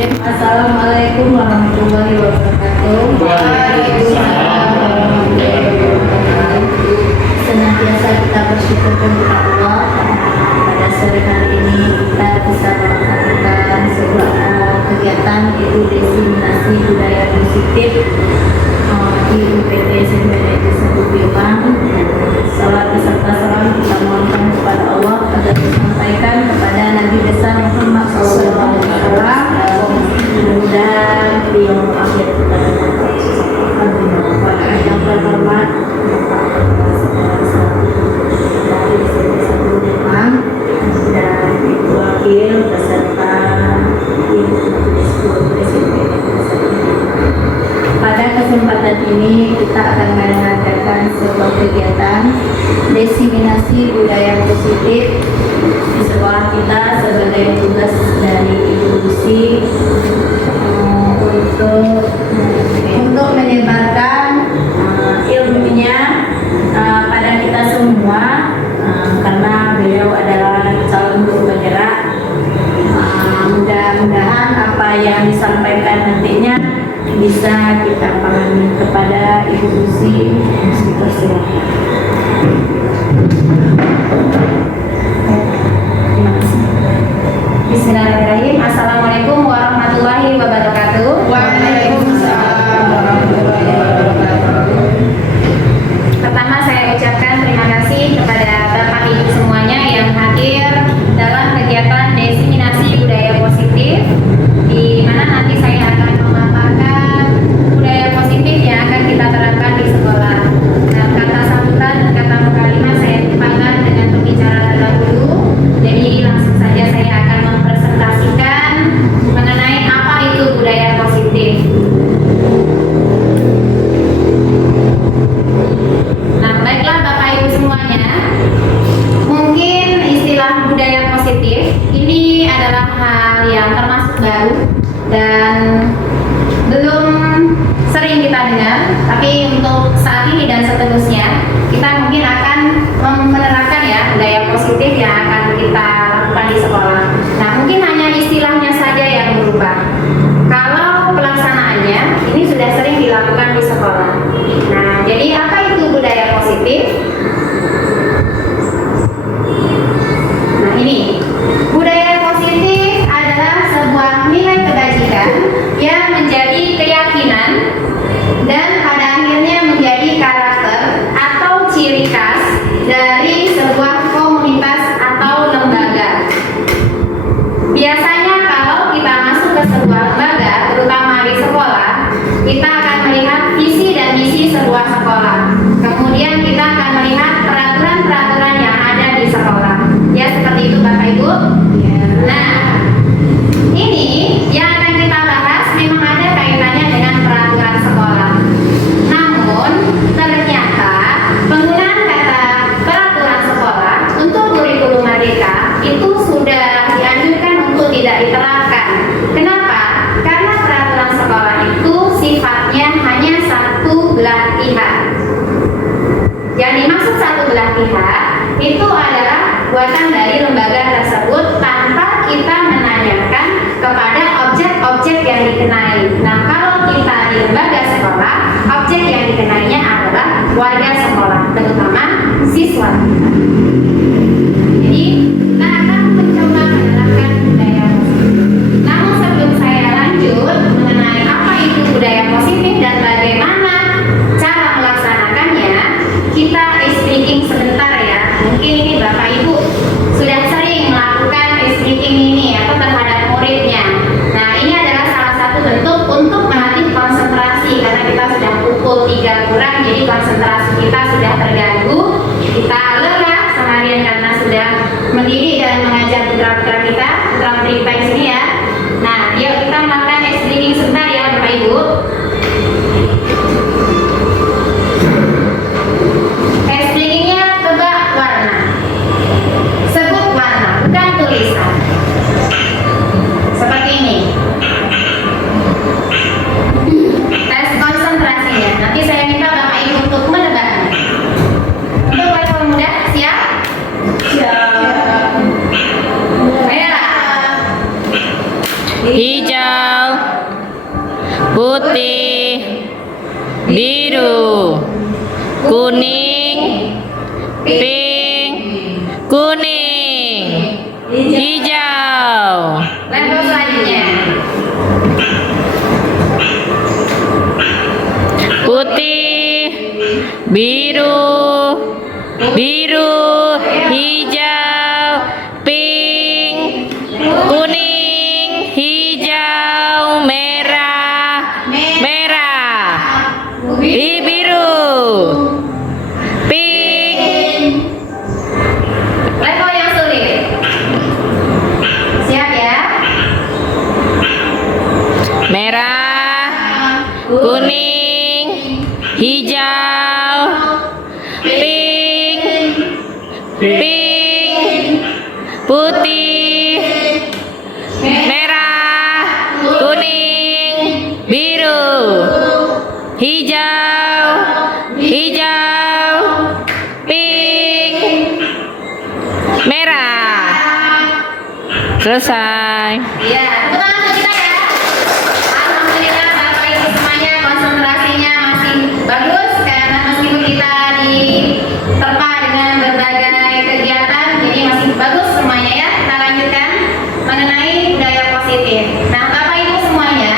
Assalamualaikum warahmatullahi wabarakatuh. Waalaikumsalam warahmatullahi wabarakatuh. Senantiasa kita bersyukur kepada Allah. Pada sore hari ini kita bisa melakukan sebuah kegiatan yaitu diseminasi budaya positif di UPT SMP Negeri 1 Bimbang. Salat beserta salam kita mohonkan kepada Allah agar disampaikan kepada Nabi besar Muhammad SAW. Mudah-mudahan beliau akhir kepada yang terhormat dan Ibu Wakil beserta Ibu Presiden. Pada kesempatan ini kita akan mengadakan sebuah kegiatan diseminasi budaya positif di sekolah kita sebagai tugas dari Ibu Lucy untuk menyebarkan ilmunya pada kita semua, karena beliau adalah calon guru penggerak. Mudah-mudahan apa yang disampaikan nantinya bisa kita pahami. Kepada Ibu Lucy, silakan. Bismillahirrahmanirrahim. Assalamualaikum warahmatullahi wabarakatuh. Waalaikumsalam warahmatullahi wabarakatuh. Pertama saya ucapkan terima kasih kepada Bapak Ibu semuanya yang hadir dalam kegiatan diseminasi budaya positif, di mana nanti saya akan memaparkan budaya positif yang akan kita terapkan di sekolah. Nah, kata sambutan dan kata mukalimat saya tumpahkan dengan pembicara terdahulu. Jadi langsung saja saya akan mempresentasikan mengenai apa itu budaya positif. Nah, baiklah Bapak Ibu semuanya, mungkin istilah budaya positif ini adalah hal yang termasuk baru dan belum sering kita dengar, tapi untuk saat ini dan seterusnya kita mungkin akan menerapkan ya budaya positif yang akan kita lakukan di sekolah. Nah, mungkin hanya istilahnya saja yang berubah. Kalau pelaksanaannya ini sudah sering dilakukan di sekolah. Nah, jadi apa itu budaya positif? Nah, ini budaya positif adalah sebuah nilai kebajikan yang menjadi keyakinan dan pada akhirnya menjadi karakter atau ciri khas dari sebuah komunitas atau lembaga. Biasanya kalau kita masuk ke sebuah lembaga, terutama di sekolah, kita akan melihat visi dan misi sebuah sekolah. Kemudian kita akan melihat peraturan-peraturan yang ada di sekolah. Ya, seperti itu Bapak Ibu. Nah, ini yang akan kita bahas memang ada kaitannya dengan peraturan sekolah. Namun, ternyata penggunaan kata peraturan sekolah untuk kurikulum merdeka itu sudah dianjurkan untuk tidak diterapkan. Kenapa? Karena peraturan sekolah itu sifatnya hanya satu belah pihak. Yang dimaksud satu belah pihak itu adalah buatan dari lembaga tersebut tanpa kita menanyakan kepada objek-objek yang dikenai. Nah, kalau kita di lembaga sekolah, objek yang dikenainya adalah warga sekolah, terutama siswa. Jadi, kita akan mencoba menerapkan budaya positif. Namun sebelum saya lanjut mengenai apa itu budaya positif dan bagaimana cara melaksanakannya, kita speaking sebentar ya. Mungkin ini Bapak Ibu sudah sering melakukan speaking ini atau terhadap muridnya. Nah, ini adalah salah satu bentuk untuk melatih konsentrasi karena kita sudah pukul 3 kurang, jadi konsentrasi kita sudah terganggu. Kita lelah seharian karena sudah mendidik dan mengajar putra-putra kita, putra-putri kita di sini ya. Nah, yuk kita melakukan speaking sebentar ya Bapak Ibu. Explaining-nya tebak warna. Sebut warna, bukan tulisan. Seperti ini. Tes konsentrasinya. Nanti saya minta Bapak Ibu untuk menebaknya. Untuk warga muda, siap? Siap. Merah. Hijau. kuning, hijau, Level selanjutnya. putih, biru, hijau, pink, kuning, hijau, merah, biru, pink, Level yang sulit. Siap ya? merah, kuning, hijau, pink, putih, merah, kuning, biru, hijau, pink, merah. Selesai. Iya, tepuk tangan untuk kita ya. Alhamdulillah Bapak Ibu semuanya konsentrasinya masih bagus karena meskipun kita diterpa dengan berbagai kegiatan, jadi masih bagus semuanya ya. Kita lanjutkan mengenai budaya positif. Nah, Bapak Ibu semuanya,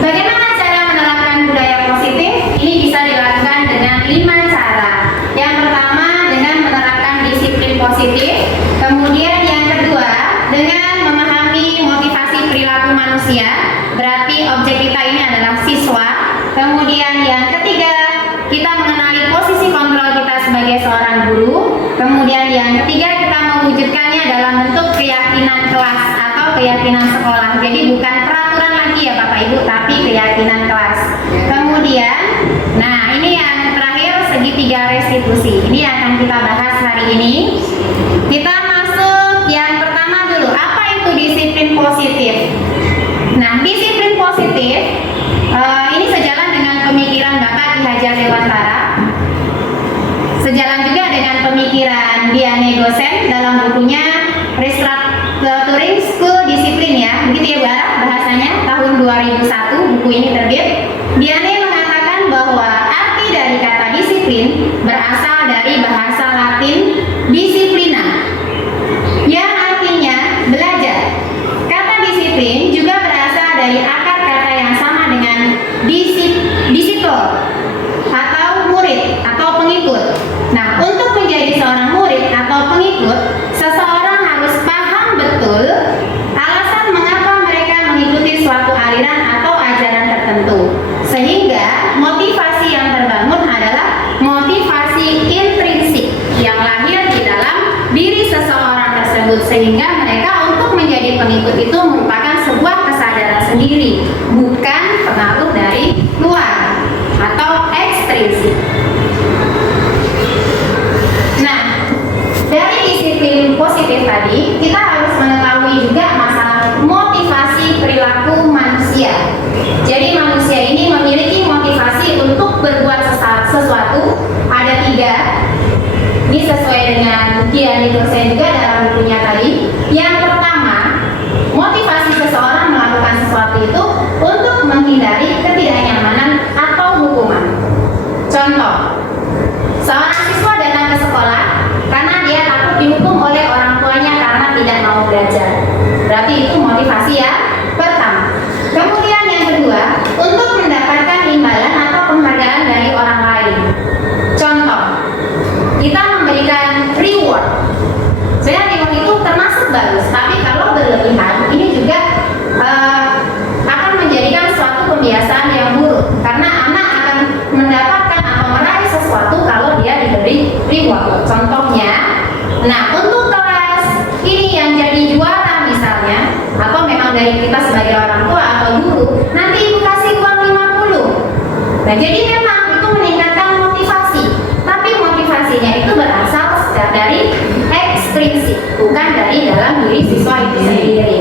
bagaimana cara menerapkan budaya positif? Ini bisa dilakukan dengan 5 cara. Yang pertama dengan menerapkan disiplin positif. Kemudian yang kedua dengan memahami motivasi perilaku manusia, berarti objek kita ini adalah siswa. Kemudian yang ketiga, kita mengenali posisi kontrol kita sebagai seorang guru. Kemudian yang ketiga, kita mewujudkannya dalam bentuk keyakinan kelas atau keyakinan sekolah. Jadi bukan peraturan lagi ya Bapak Ibu, tapi keyakinan kelas. Kemudian, nah ini yang terakhir, segitiga restitusi. Ini yang akan kita bahas hari ini. Kita masuk yang pertama dulu, apa itu disiplin positif? Nah, disiplin positif ini sejalan dengan pemikiran Bapak Ki Hajar Dewantara, sejalan juga dengan pemikiran Diane Gosen dalam bukunya Restructuring School Discipline ya, begitu ya Bu Ara, bahasanya tahun 2001 buku ini terbit. Diane mengatakan bahwa arti dari kata disiplin berasal dari bahasa Latin disciplina, yang artinya belajar. Kata disiplin juga berasal dari akar kata yang sama dengan disiplin atau murid atau pengikut. Nah, untuk menjadi seorang murid atau pengikut, seseorang harus paham betul alasan mengapa mereka mengikuti suatu aliran atau ajaran tertentu. Sehingga motivasi yang terbangun adalah motivasi intrinsik yang lahir di dalam diri seseorang tersebut, sehingga mereka untuk menjadi pengikut itu merupakan sebuah kesadaran sendiri, bukan pengaruh dari luar atau ekstrinsik. Nah, dari disiplin positif tadi, kita harus mengetahui juga masalah motivasi perilaku manusia. Jadi manusia ini memiliki motivasi untuk berbuat sesuatu, ada 3. Ini sesuai dengan Diane Gosen juga dalam bukunya tadi. Yang pertama, motivasi seseorang melakukan sesuatu itu untuk menghindari ketidaknyamanan atau hukuman. Contoh, seorang siswa datang ke sekolah karena dia takut dihukum oleh orang tuanya karena tidak mau belajar. Berarti itu motivasi yang pertama. Kemudian yang kedua, untuk mendapatkan imbalan atau penghargaan dari orang lain. Contoh, kita memberikan reward. Sebenarnya reward itu termasuk bagus, tapi kalau berlebihan ini juga akan menjadikan suatu kebiasaan yang buruk, karena anak akan mendapatkan atau meraih sesuatu kalau dia diberi reward. Contohnya, nah untuk kelas ini yang jadi juara misalnya, atau memang dari kita sebagai orang tua atau guru, nanti ibu kasih uang 50. Nah jadi memang itu meningkatkan motivasi, tapi motivasinya itu berasal dari ekstrinsik, bukan dari dalam diri siswa itu sendiri.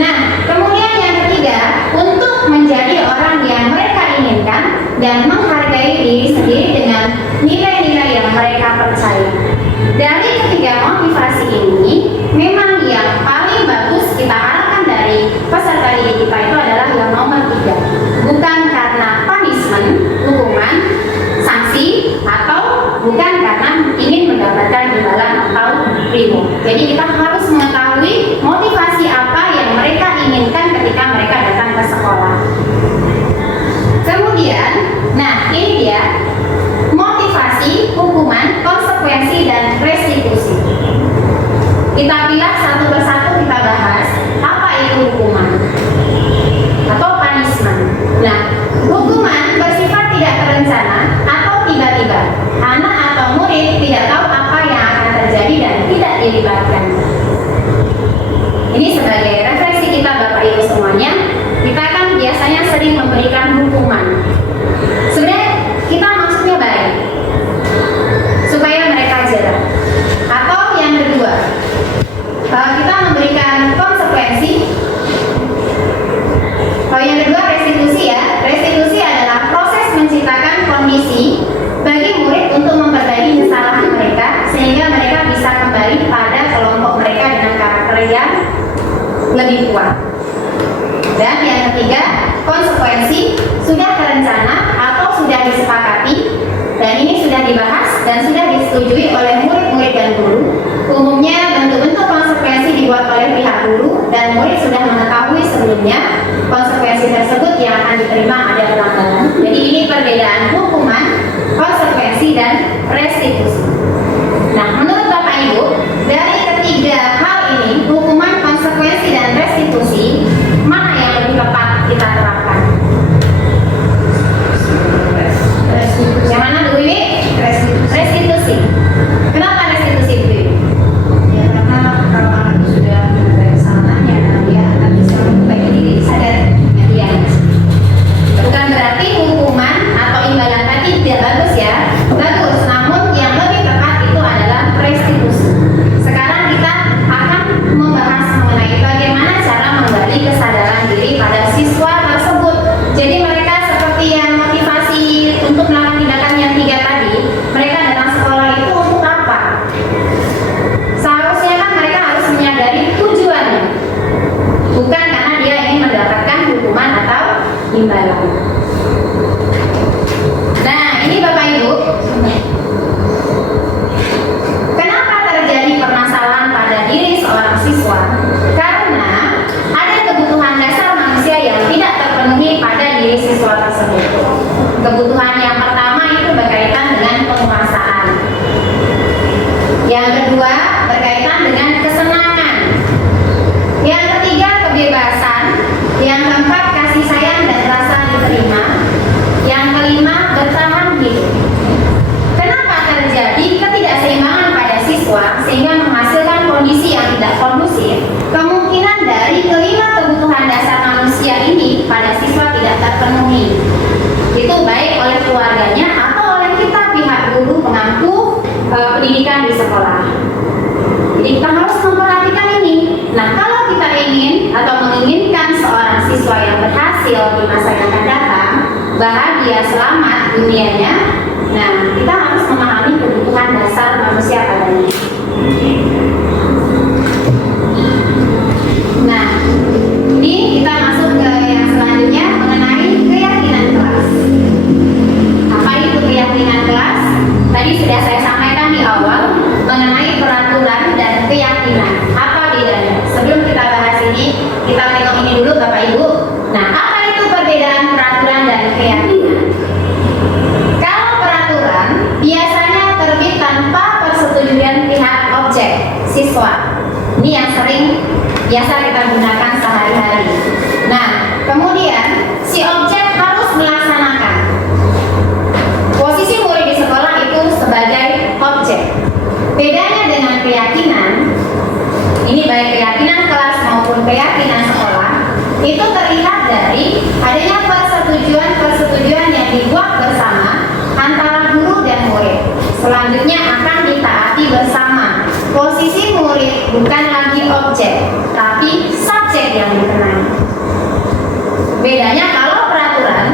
Nah, kemudian yang ketiga, untuk menjadi orang yang mereka inginkan dan menghargai diri sendiri dengan nilai-nilai yang mereka percaya. Dari ketiga motivasi ini, memang yang paling bagus kita harapkan dari peserta didik kita itu adalah yang nomor 3, bukan karena punishment, hukuman, sanksi, atau bukan karena ingin mendapatkan imbalan atau reward. Jadi kita harus mengetahui motivasi apa yang mereka inginkan ketika mereka datang ke sekolah. Kemudian, nah ini dia motivasi, hukuman, konsekuensi, dan restitusi. Kita pilih satu persatu, kita bahas apa itu hukuman atau punishment. Nah, hukuman bersifat tidak terencana atau tiba-tiba. Anak atau murid tidak tahu apa yang akan terjadi dan tidak dilibatkan. Ini sebagai refleksi kita Bapak Ibu semuanya. Kita kan biasanya sering memberikan hukuman. Sebenarnya kita maksudnya baik, supaya mereka jerah. Atau yang kedua, kita memberikan konsekuensi. Kalau yang kedua restitusi ya. Restitusi adalah proses menciptakan kondisi bagi murid untuk memperbaiki kesalahan mereka sehingga mereka bisa kembali pada kelompok mereka dengan karakter yang lebih kuat. Dan yang ketiga, konsekuensi sudah terencana atau sudah disepakati dan ini sudah dibahas dan sudah disetujui oleh murid-murid dan guru. Umumnya bentuk-bentuk konsekuensi dibuat oleh pihak guru dan murid sudah mengetahui sebelumnya konsekuensi tersebut yang akan diterima ada pelanggaran. Jadi ini perbedaan hukuman, konsekuensi, dan restitusi. Nah, menurut Bapak Ibu, dari ketiga hal ini, hukuman, konsekuensi, dan restitusi, mana yang lebih tepat kita terapkan? Yang mana dulu ini? Restitusi. Kenapa restitusi Bu? Ya karena kalau anak itu sudah melakukan kesalahannya, dia akan bisa memperbaiki diri sadar. Ya. Bukan berarti hukuman atau imbalan tadi tidak bagus ya. Bagus, namun yang lebih tepat itu adalah restitusi. Sekarang kita akan membahas mengenai bagaimana cara menggali kesadaran diri pada siswa tersebut. Jadi mereka seperti yang motivasi untuk melakukan tindakan yang 3 tadi, mereka datang sekolah itu untuk apa? Seharusnya kan mereka harus menyadari tujuannya, bukan karena dia ingin mendapatkan hukuman atau imbalan. Nah, ini Bapak Ibu, kenapa terjadi permasalahan pada diri seorang siswa? Karena ada kebutuhan dasar manusia yang tidak terpenuhi pada diri siswa tersebut. Kebutuhan yang pertama itu berkaitan dengan penguasaan. Yang kedua berkaitan dengan kesenangan. Yang ketiga kebebasan. Yang keempat kasih sayang dan rasa diterima. Yang kelima bertahan hidup. Kenapa terjadi ketidakseimbangan pada siswa sehingga menghasilkan kondisi yang tidak kondusif? Kemungkinan dari kelima kebutuhan dasar manusia ini pada siswa tidak terpenuhi. Itu baik oleh keluarganya atau oleh kita pihak guru pengampu pendidikan di sekolah. Jadi kita harus memperhatikan ini. Nah, kalau kita ingin atau menginginkan seorang siswa yang berhasil di masa yang akan datang, bahagia, selamat dunianya, nah kita harus memahami kebutuhan dasar manusia padanya. Nah, ini kita masuk ke yang selanjutnya mengenai keyakinan kelas. Apa itu keyakinan kelas? Tadi sudah saya sampaikan di awal mengenai peraturan dan keyakinan. Apa bedanya? Sebelum kita bahas ini, kita tengok ini dulu Bapak Ibu. Nah, apa itu perbedaan peraturan dan keyakinan? Kalau peraturan biasanya terbit tanpa persetujuan pihak objek, siswa. Ini yang sering biasa kita gunakan sehari-hari. Nah, kemudian si objek harus melaksanakan. Posisi murid di sekolah itu sebagai objek. Bedanya dengan keyakinan, ini baik keyakinan kelas maupun keyakinan sekolah, itu terlihat dari adanya persetujuan yang dibuat bersama antara guru dan murid. Selanjutnya akan ditaati bersama. Posisi murid bukan lagi objek, tapi subjek yang dikenai. Bedanya kalau peraturan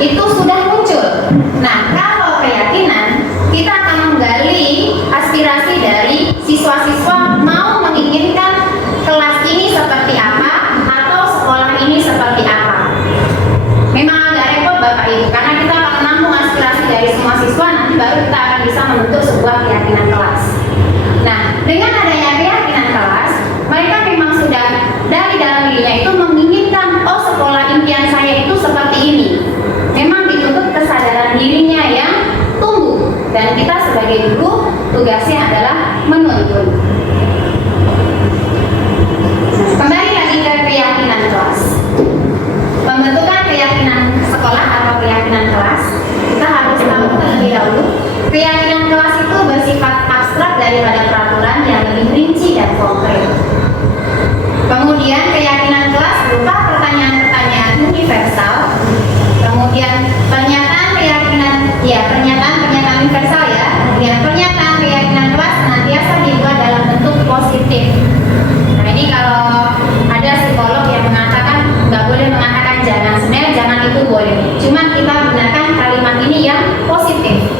itu sudah muncul. Nah, kalau keyakinan kita akan menggali aspirasi dari siswa-siswa mau menginginkan kelas ini seperti apa atau sekolah ini seperti apa. Memang agak repot Bapak Ibu karena kita akan menampung aspirasi dari semua siswa, nanti baru kita akan bisa membentuk sebuah keyakinan kelas. Nah, dengan adanya Keyakinan kelas itu bersifat abstrak daripada peraturan yang lebih rinci dan konkret. Kemudian keyakinan kelas berupa pertanyaan-pertanyaan universal. Kemudian pernyataan universal ya. Kemudian pernyataan keyakinan kelas senantiasa dibuat dalam bentuk positif. Nah ini kalau ada psikolog yang mengatakan nggak boleh mengatakan jangan, sebenarnya jangan itu boleh. Cuman kita gunakan kalimat ini yang positif.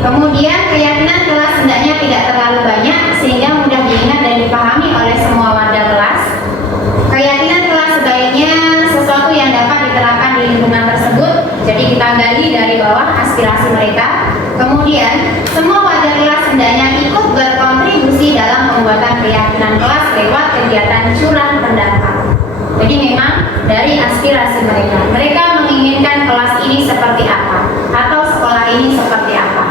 Kemudian keyakinan kelas hendaknya tidak terlalu banyak sehingga mudah diingat dan dipahami oleh semua warga kelas. Keyakinan kelas sebaiknya sesuatu yang dapat diterapkan di lingkungan tersebut. Jadi kita gali dari bawah aspirasi mereka. Kemudian semua warga kelas hendaknya ikut berkontribusi dalam pembuatan keyakinan kelas lewat kegiatan curah pendapat. Jadi memang dari aspirasi mereka. Mereka menginginkan kelas ini seperti apa atau sekolah ini seperti apa.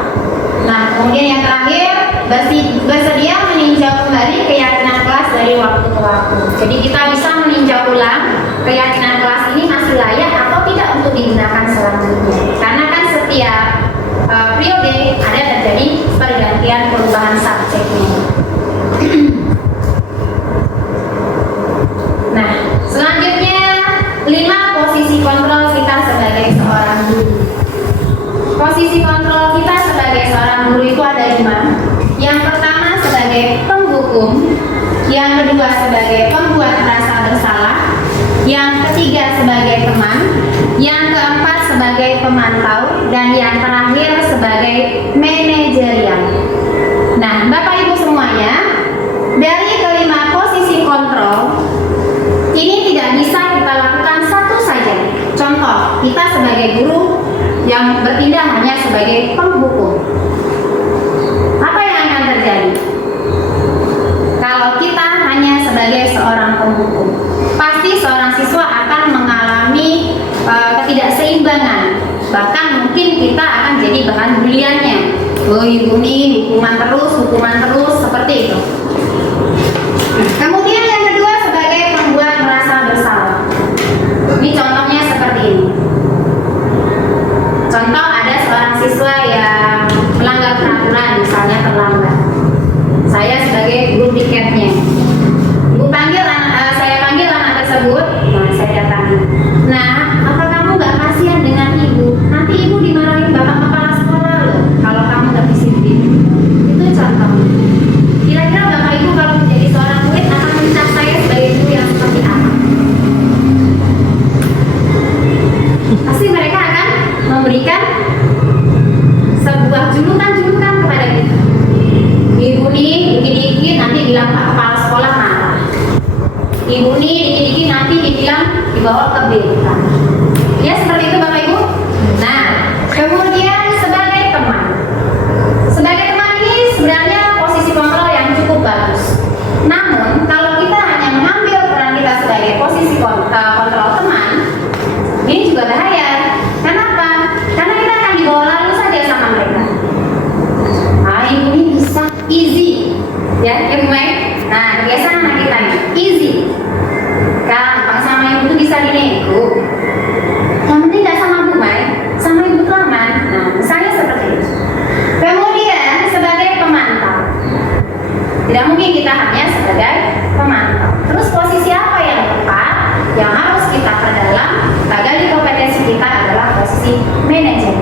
Nah, kemudian yang terakhir, bersedia meninjau kembali keyakinan kelas dari waktu ke waktu. Jadi kita bisa meninjau ulang keyakinan kelas ini masih layak atau tidak untuk digunakan selanjutnya. Karena kan setiap periode ada terjadi pergantian perubahan subjeknya. Nah, selanjutnya 5 posisi kontrol kita sebagai seorang guru. Posisi kontrol kita sebagai seorang guru itu ada 5. Yang pertama sebagai penghukum, yang kedua sebagai pembuat rasa bersalah, yang ketiga sebagai teman, yang keempat sebagai pemantau, dan yang terakhir sebagai manajerial. Nah, Bapak Ibu semuanya, dari kelima posisi kontrol ini tidak bisa kita lakukan satu saja. Contoh, kita sebagai guru yang bertindak hanya sebagai penghukum. Apa yang akan terjadi? Kalau kita hanya sebagai seorang penghukum, pasti seorang siswa akan mengalami ketidakseimbangan. Bahkan mungkin kita akan jadi bahan buliannya. Oh, ibu ini hukuman terus, seperti itu. Kemudian yang kedua sebagai pembuat merasa bersalah. Ini contohnya seperti ini. Contoh, ada seorang siswa yang melanggar peraturan, misalnya terlambat. Saya sebagai guru piketnya, saya panggil anak tersebut. Nah, saya datangi. Nah, apa kamu nggak kasihan dengan ibu? Nanti ibu dimarahin bapak kepala sekolah loh kalau kamu nggak disiplin. Itu contoh. Kira-kira bapak ibu kalau menjadi seorang murid akan mencap saya sebagai guru yang seperti apa? Pasti mereka akan memberikan sebuah julukan-julukan kepada kita. Ibu nih dikit-dikit nanti bilang Pak Kepala Sekolah marah. Ibu nih dikit-dikit nanti dibilang dibawa ke BK. Ya seperti itu Bapak Ibu. Nah, kemudian sebagai teman. Sebagai teman ini sebenarnya posisi kontrol yang cukup bagus. Namun kalau kita hanya mengambil peran kita sebagai posisi kontrol teman, ini juga bahaya. Kenapa? Karena kita akan dibawa lalu saja sama mereka. Nah, ini bisa easy, ya, Ibu Mai. Nah, kebiasaan anak kita ini easy. Gampang sama ibu itu bisa dinego. Yang penting nggak sama Bu Mai, sama ibu itu aman. Nah, misalnya seperti itu. Kemudian sebagai pemantau, tidak mungkin kita hanya sebagai pemantau. Terus posisi apa yang tepat yang harus kita perdalam agar di kompetensi kita adalah posisi manajer.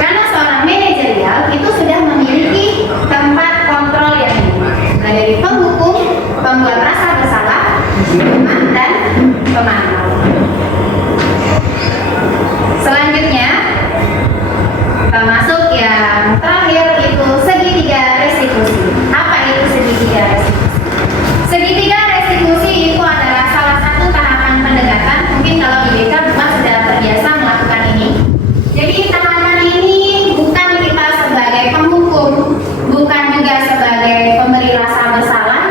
Karena seorang manajerial itu sudah memiliki tempat kontrol yang ini, dari penghukum, pembuat rasa bersalah, teman, dan pemantau. Selanjutnya kita masuk yang terakhir, itu segitiga restitusi. Apa itu segitiga restitusi? Segitiga restitusi itu adalah salah satu tahapan pendekatan. Mungkin kalau di BK Bumat sudah terbiasa melakukan ini. Jadi tahapan ini bukan kita sebagai penghukum, bukan juga sebagai pemberi rasa bersalah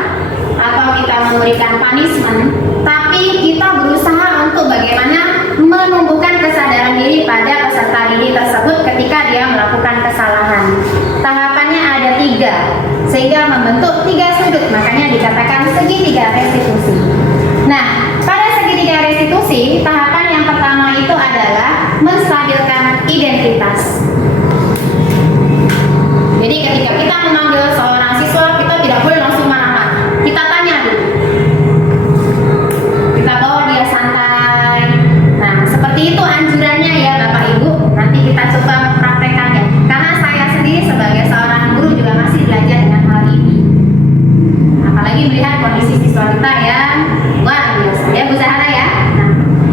atau kita memberikan punishment, tapi kita berusaha untuk bagaimana menumbuhkan kesadaran diri pada peserta didik tersebut ketika dia melakukan kesalahan. Tahapannya ada 3, sehingga membentuk 3 sudut, makanya dikatakan segitiga restitusi. Nah, pada segitiga restitusi, tahapan yang pertama itu adalah menstabilkan identitas. apalagi melihat kondisi siswa kita yang luar biasa ya Bu Zahra ya.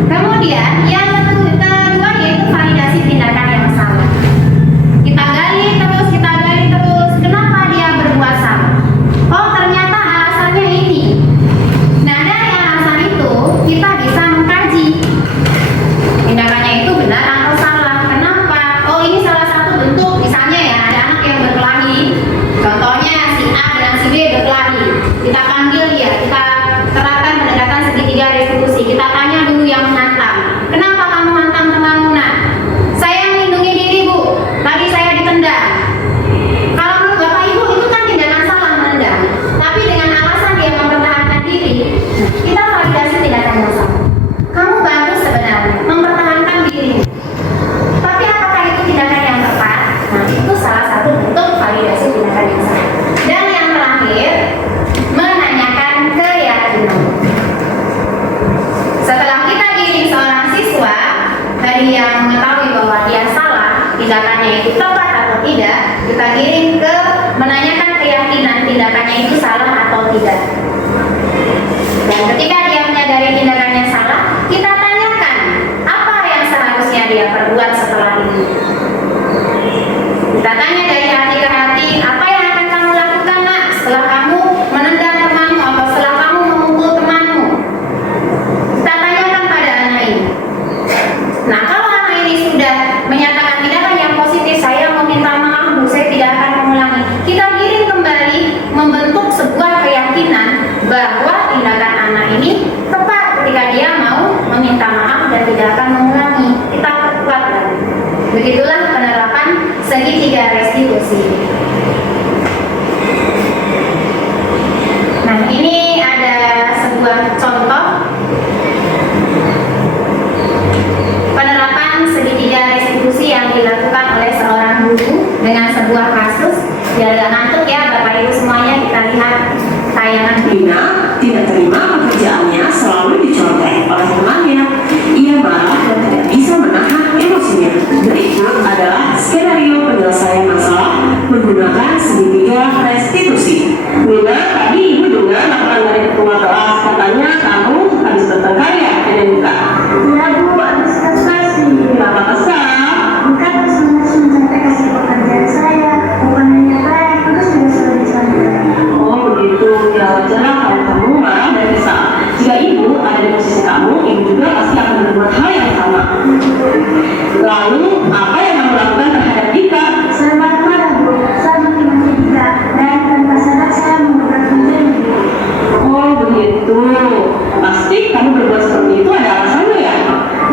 Nah, kemudian yang kedua yaitu validasi tindakan yang salah. Kita gali terus, kenapa dia berbuat salah? Oh, ternyata alasannya ini. Nah, dari alasan itu kita bisa mengkaji tindakannya itu benar atau salah. Kenapa? Oh, ini salah satu bentuk, misalnya ya, ada anak yang berkelahi. Contohnya si A dan si B berkelahi. Kita panggil dia, kita terapkan pendekatan segitiga restitusi. Kita tanya dulu yang menghantam. Kenapa kamu hantam temanmu, Nak? Saya melindungi diri, Bu. Tadi saya ditendang. Kalau menurut Bapak Ibu itu kan tindakan salah menendang. Tapi dengan alasan dia mempertahankan diri, kita validasi tindakan yang salah. Kamu bagus sebenarnya mempertahankan diri. Tapi apakah itu tindakan yang tepat? Nah, itu salah satu bentuk validasi tindakan yang salah. Dan yang terakhir, menanyakan keyakinan. Setelah kita giring seorang siswa dari yang mengetahui bahwa dia salah, tindakannya itu tepat atau tidak, kita giring ke menanyakan keyakinan tindakannya itu salah atau tidak. Dan ketika dia menyadari tindakannya salah, kita tanyakan apa yang seharusnya dia perbuat setelah ini. Kita tanya dari hati ke hati, apa yang akan kamu lakukan, Nak, setelah kamu menendang temanmu atau setelah kamu memukul temanmu? Kita tanyakan pada anak ini. Nah, kalau anak ini sudah menyatakan tindakan yang positif, saya meminta maaf, Bu, saya tidak akan mengulangi. Kita giring kembali membentuk sebuah keyakinan bahwa tindakan anak ini tepat ketika dia mau meminta maaf dan tidak akan mengulangi. Kita perkuat lagi. Begitulah penerapan segitiga restitusi. Nah, ini ada sebuah contoh penerapan segitiga restitusi yang dilakukan oleh seorang guru dengan sebuah kasus. Biar gak ngantuk ya Bapak Ibu semuanya, kita lihat tayangan. Dina tidak terima pekerjaannya selalu dicontek oleh temannya. Ia marah dan tidak bisa menahan emosinya. Berikut adalah skenario penyelesaian masalah menggunakan segitiga restitusi. Dina, tadi ibu dengar laporan dari ketua kelas, katanya kamu habis bertengkar ya dengan Buka. Ya Bu, habis kasih. Kenapa kesal? Bukan terus mencontek hasil pekerjaan saya. Bukan hanya baik, terus juga selalu dicontek. Oh begitu, ya wajarlah kalau kamu marah dan kesal. Jika ibu ada di posisi kamu, ibu juga pasti akan berbuat hal yang sama. Lalu, apa yang kamu lakukan terhadap Dika? Saya marah-marah Bu, saya maki-maki dia, dan tanpa sadar saya menggunakan diri. Oh begitu, pasti kamu berbuat seperti itu ada alasannya ya?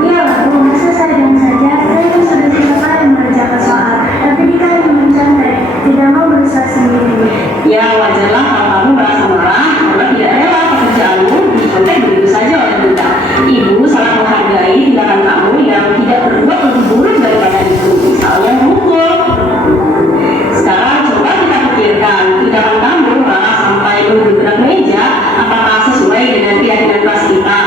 Iya Bu, masa saya diam saja? Saya kan sudah 3 kali mengerjakan soal, tapi Dika yang mencontek, tidak mau berusaha sendiri. Ya wajarlah kalau kamu merasa marah karena tidak rela pekerjaanmu dicontek begitu saja oleh Dika. Ibu sangat menghargai tindakan kamu yang tidak berbuat lebih buruk daripada itu, misalnya memukul. Sekarang coba kita pikirkan, tindakan kamu marah sampai menggerak meja, apakah sesuai dengan keyakinan kelas kita?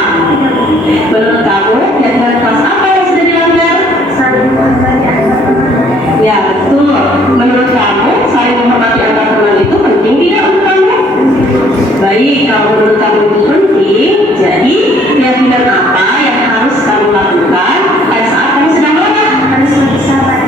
Menurut kamu, keyakinan kelas apa yang sudah dilanggar? Saling menghargai antar teman. Ya betul. Menurut kamu, saling menghormati antar teman itu penting tidak untuk kamu? Baik, kalau menurut kamu itu penting, jadi keyakinan apa yang harus kamu lakukan pada saat kamu sedang marah? Harus lebih sabar.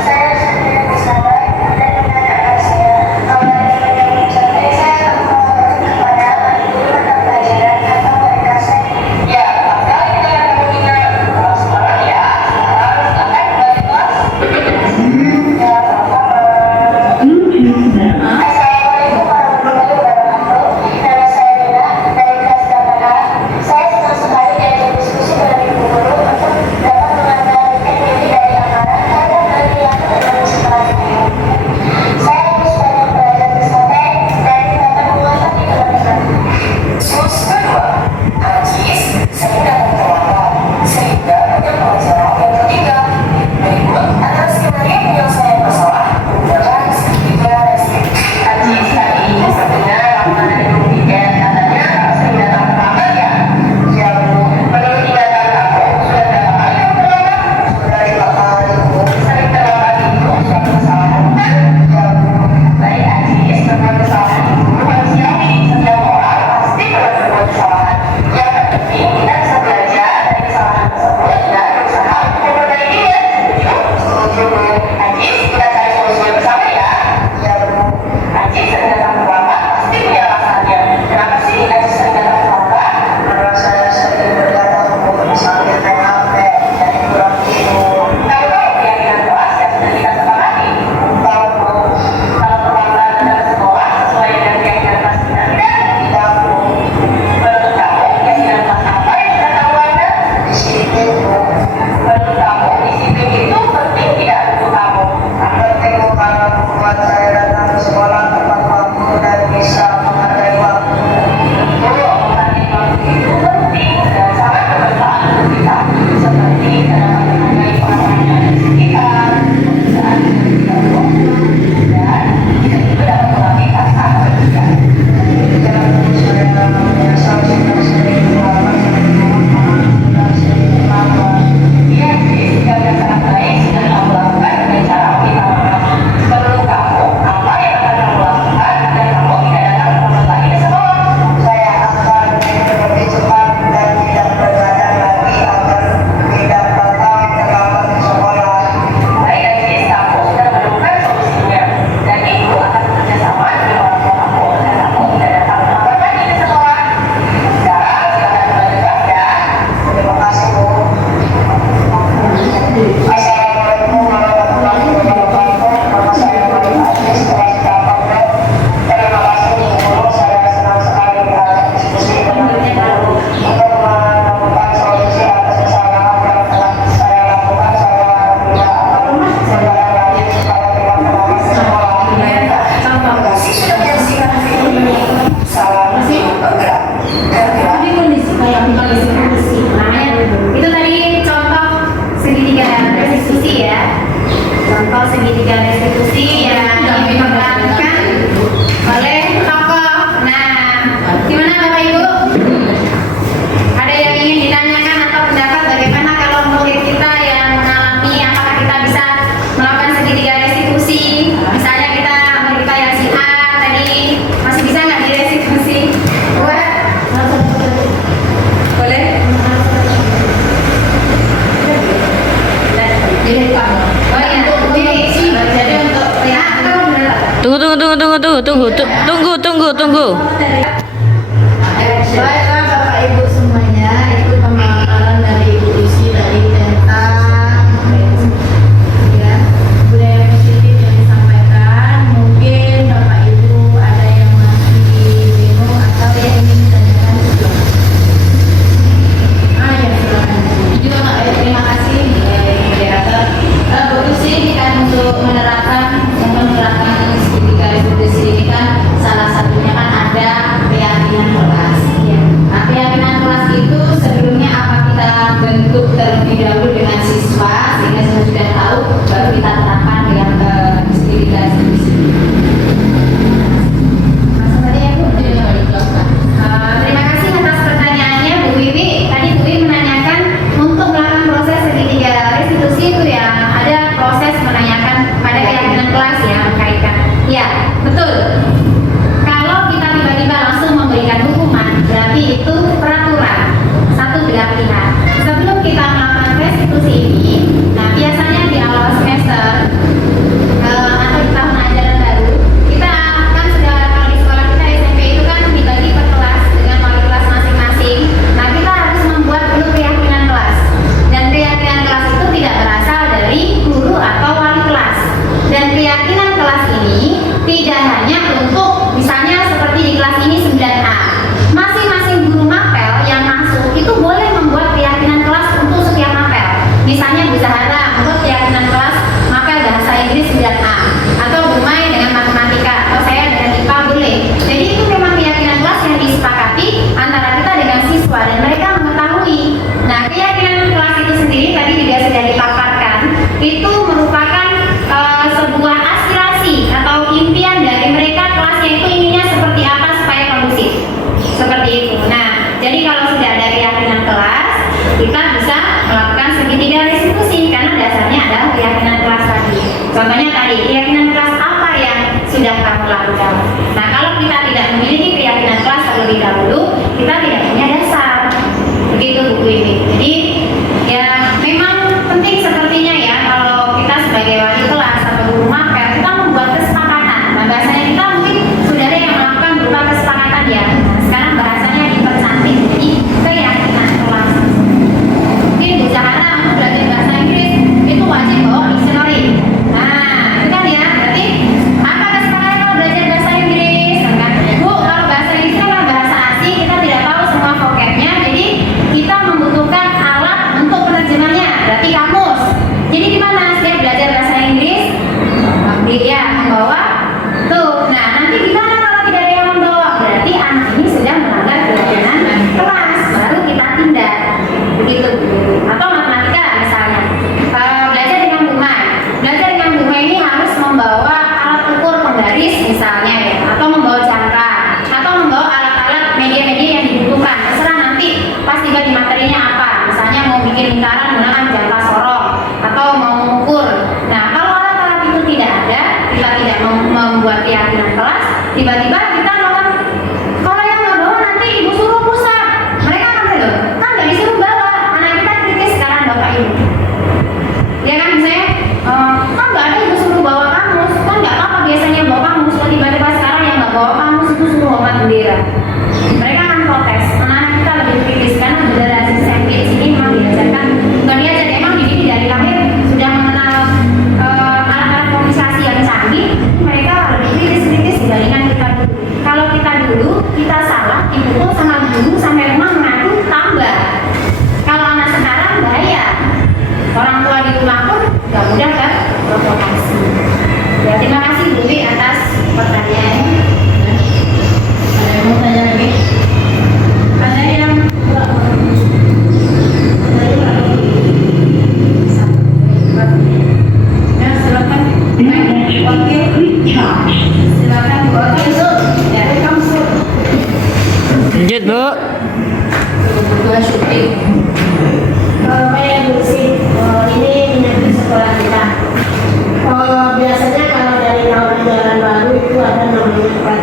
Saya sudah bersabar dan menanyakan saya. Kalau ada yang mencontek, saya akan melaporkan kepada guru mata pelajaran atau mereka saya. Ya, maka kita akan mengingat kalau sekarang ya, harus akan balik kelas. Assalamualaikum warahmatullahi wabarakatuh. contoh segitiga restitusi yang dipertahankan oleh tokoh. Nah, gimana Bapak Ibu? Ada yang ingin ditanyakan atau pendapat bagaimana kalau murid kita yang mengalami apakah kita bisa melakukan segitiga restitusi? Misalnya murid kita yang si A tadi masih bisa nggak direstitusi? Boleh? Oh iya, jadi untuk Tunggu. Baiklah Bapak Ibu semuanya, itu pemaparan dari Ibu Isi tadi tentang ya, budaya positif yang disampaikan. Mungkin Bapak Ibu ada yang masih bingung atau yang ingin ditanyakan juga. Ya silakan. juga terima kasih moderator. Bu Isi ini kan untuk menerapkan segitiga restitusi ini kan salah satunya kan ada keyakinan kelas. Nah, keyakinan kelas itu sebelumnya apa kita bentuk terlebih dahulu dengan siswa sehingga siswa sudah tahu baru kita terapkan dengan segitiga restitusi. Masuk tadi ya Bu. Terima kasih atas pertanyaannya Bu Wiwi. Tadi Bu Wiwi menanyakan untuk melakukan proses segitiga restitusi itu ya ada proses menanyakan pada keyakinan kelas ya mengkaitkan. Ya betul. Kalau kita tiba-tiba langsung memberikan hukuman berarti itu peraturan satu belah pihak. Sebelum kita melakukan restitusi ini, nah biasanya di awal semester atau di tahun ajaran baru kita kan sudah kalau di sekolah kita SMP itu kan dibagi per kelas dengan wali kelas masing-masing. Nah kita harus membuat dulu keyakinan kelas dan keyakinan kelas itu tidak berasal dari guru atau wali kelas dan keyakinan kelas ini tidak hanya untuk misalnya seperti di kelas ini 9A masing-masing guru mapel yang masuk itu boleh membuat keyakinan kelas untuk setiap mapel. Misalnya Bu Zahara membuat keyakinan kelas mapel bahasa Inggris 9A atau Bu Mai dengan matematika atau saya dengan IPA boleh. Jadi itu memang keyakinan kelas yang disepakati antara kita dengan siswa dan mereka mengetahui. Nah keyakinan kelas itu sendiri tadi juga sudah dipaparkan itu merupakan sebuah aspirasi atau impian dari mereka kelasnya itu inginnya seperti apa supaya kondusif seperti itu. Nah jadi kalau sudah ada keyakinan kelas kita bisa melakukan segitiga restitusi karena dasarnya adalah keyakinan kelas tadi. Contohnya tadi keyakinan kelas apa yang sudah kamu lakukan. Nah kalau kita tidak memiliki keyakinan kelas terlebih dahulu kita tidak punya dasar begitu Bu ini. Jadi ya memang penting sepertinya ya kalau kita sebagai wali kelas atau guru mapel kita membuat kesepakatan. Nah bahasanya kita mungkin sudah ada yang melakukan berupa kesepakatan ya. Nah, sekarang bahasanya dipercantik jadi keyakinan kelas. Mungkin Bu Zahara untuk belajar bahasa Inggris itu wajib bawa dictionary. Nah itu kan ya berarti apa kesepakatan kalau belajar bahasa Inggris kan? Bu kalau bahasa Inggris kan bahasa asing kita tidak tahu semua vocabnya jadi kita membutuhkan alat untuk penerjemahnya berarti kamus. Jadi gimana setiap belajar bahasa Inggris dia membawa tuh. Nah nanti gimana kalau tidak ada yang membawa berarti anak ini sudah melanggar keyakinan kelas baru kita tindak begitu. Atau matematika misalnya belajar dengan Bu Mai. Belajar dengan Bu Mai ini harus membawa alat ukur penggaris misalnya ya atau membawa jangka atau membawa alat-alat media-media yang dibutuhkan terserah nanti pas tiba di materinya apa misalnya mau bikin lingkaran menggunakan jangka sorong atau mau mengukur. Nah kalau alat-alat itu tidak ada kita tidak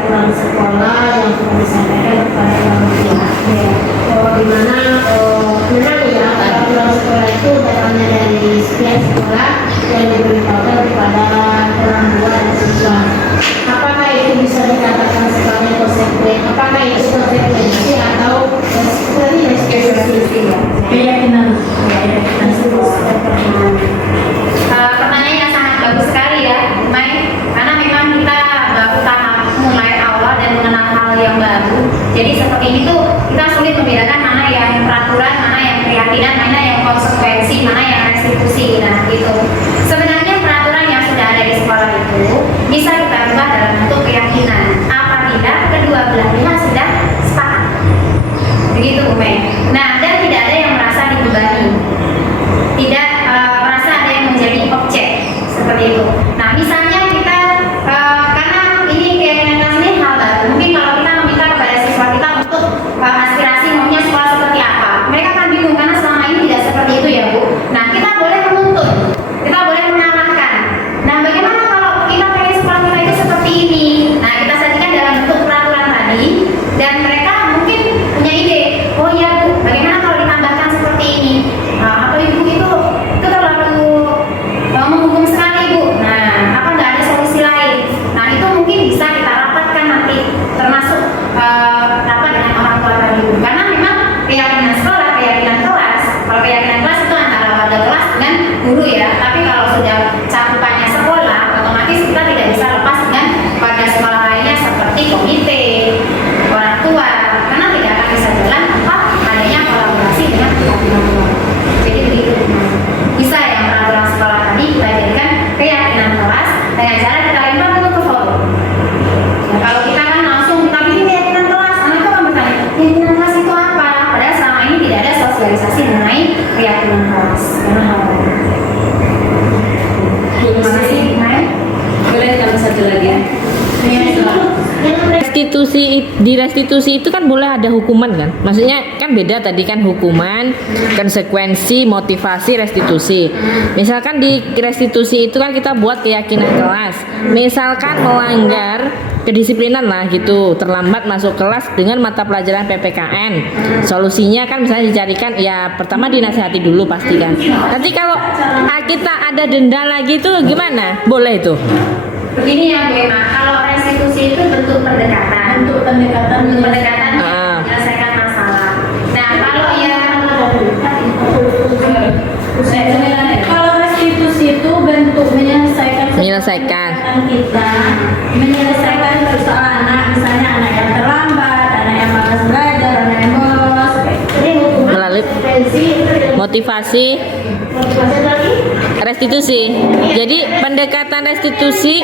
peraturan sekolah yang sudah disampaikan kepada orang tua. Dimana memang ya peraturan sekolah itu datangnya dari sekian sekolah yang diberitahukan kepada orang tua dan siswa. Apakah itu bisa dikatakan sebagai konsekuen? Apakah itu konsekuensi atau seperti ekspektasi ya? Keyakinan. Pertanyaan yang sangat bagus sekali ya, Mai. Karena memang kita baru tahap mulai awal dan mengenal hal yang baru. Jadi seperti ini tuh kita sulit membedakan mana yang peraturan, mana yang keyakinan, mana yang konsekuensi, mana yang restitusi. Nah, gitu. Sebenarnya peraturan yang sudah ada di sekolah itu bisa kita ubah dalam bentuk keyakinan apabila kedua belah pihak sudah sepakat. Begitu, Ume. Nah, dan tidak ada yang merasa dibebani. Tidak merasa ada yang menjadi objek seperti itu. Nah, misalnya kita karena ini keyakinan kelas ini hal baru. Mungkin kalau kita meminta kepada siswa kita untuk aspirasi maunya sekolah seperti apa, mereka akan bingung karena selama ini tidak seperti itu ya, Bu. Nah, kita boleh menuntut, kita boleh mengarahkan. Nah, bagaimana kalau kita pengen sekolah kita itu seperti ini? Nah, kita sajikan dalam bentuk peraturan tadi dan mereka mungkin punya ide. Oh iya, Bu, bagaimana kalau ditambahkan seperti ini? Atau Ibu itu terlalu menghukum sekali, Bu. Nah, apa nggak ada solusi lain? Nah, itu mungkin bisa kita rapatkan nanti, termasuk rapat dengan orang tua tadi, Bu. Karena memang keyakinan sekolah, keyakinan kelas. Kalau keyakinan kelas itu antara warga kelas dengan guru ya. Tapi kalau sudah cakupannya sekolah, otomatis kita tidak bisa lepas dengan warga sekolah lainnya seperti komite, orang tua. Karena tidak akan bisa jalan tanpa adanya kolaborasi dengan keyakinan kelas. Jadi begitu. Bisa yang peraturan sekolah tadi kita jadikan keyakinan kelas dengan cara kita lempar itu ke forum. Nah, kalau kita kan langsung kita bikin keyakinan kelas, anak itu akan bertanya, keyakinan kelas itu apa? Padahal selama ini tidak ada sosialisasi mengenai keyakinan kelas. Karena hal baru. Terima kasih, Mai. Boleh tambah satu lagi ya? Di restitusi itu kan boleh ada hukuman kan? Maksudnya kan beda tadi kan hukuman, konsekuensi, motivasi, restitusi. Misalkan di restitusi itu kan kita buat keyakinan kelas. Misalkan melanggar kedisiplinan lah gitu, terlambat masuk kelas dengan mata pelajaran PPKN. Solusinya kan misalnya dicarikan ya pertama dinasihati dulu pasti kan. Nanti kalau kita ada denda lagi itu gimana? Boleh itu? Begini ya, Bu Emma, kalau restitusi itu bentuk pendekatan, menyelesaikan masalah. Nah, kalau kalau restitusi itu bentuk menyelesaikan kita, menyelesaikan persoalan anak, misalnya anak yang terlambat, anak yang malas belajar, anak yang bolos. Melalui motivasi restitusi. Jadi pendekatan restitusi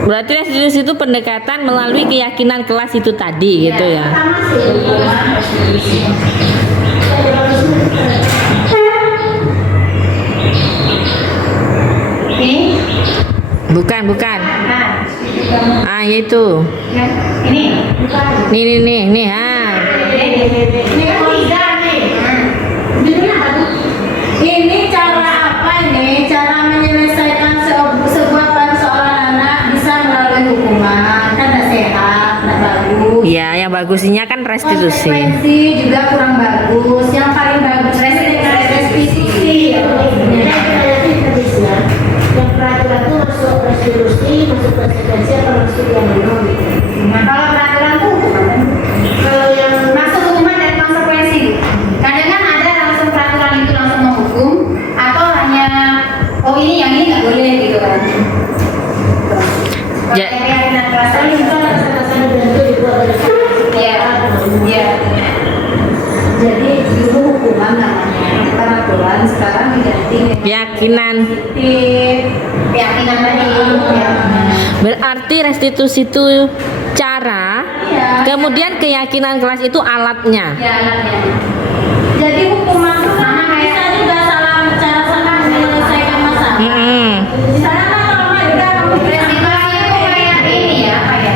berarti restitusi itu pendekatan melalui keyakinan kelas itu tadi gitu ya. ini, Bukan. Ah, itu. ini, Nih. Ini kan tiga nih. Ini cara apa nih? Cara menyelesaikan sebuah persoalan anak bisa melalui hukuman, kan tidak sehat, tidak bagus. Ya, yang bagusnya kan restitusi. Konsekuensi juga kurang bagus. Yang paling bagus restitusi. Yang peraturan itu masuk restitusi, masuk konsekuensi atau masuk yang minum. Nah, kalau peraturan tuh kalau yang masuk hukuman dan konsekuensi. Kadang kan ada langsung peraturan itu langsung menghukum atau hanya oh ini yang ini nggak boleh gitu kan. Ja- Keyakinan kelas tadi itu Sama-sama bentuk dibuat oleh Iya. Jadi dulu hukuman namanya peraturan, sekarang diganti Keyakinan. Keyakinan tadi ya. Berarti restitusi itu cara, kemudian keyakinan kelas itu alatnya. Ya alatnya. Jadi hukuman itu sama bisa juga cara salah menyelesaikan masalah. Di sana kan lama juga Restitusi itu kayak ini ya apa ya?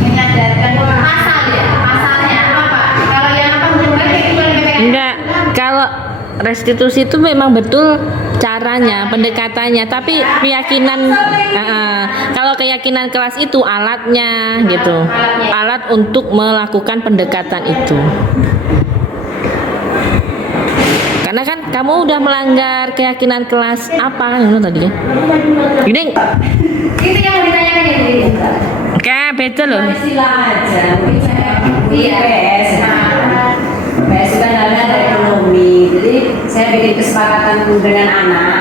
Menyadarkan pasal ya. Pasalnya apa? Kalau yang apa hukuman itu Enggak, kalau restitusi itu memang betul caranya, pendekatannya, tapi keyakinan kalau keyakinan kelas itu alatnya gitu. Alat untuk melakukan pendekatan itu. Karena kan kamu udah melanggar keyakinan kelas apa kan itu tadi kan? Ini Itu yang mau ditanyakan ya, Bu. kayak beda loh. Istilah aja, mungkin saya Iya. PS. PS itu kan ada dari ekonomi, jadi saya bikin kesepakatan dengan anak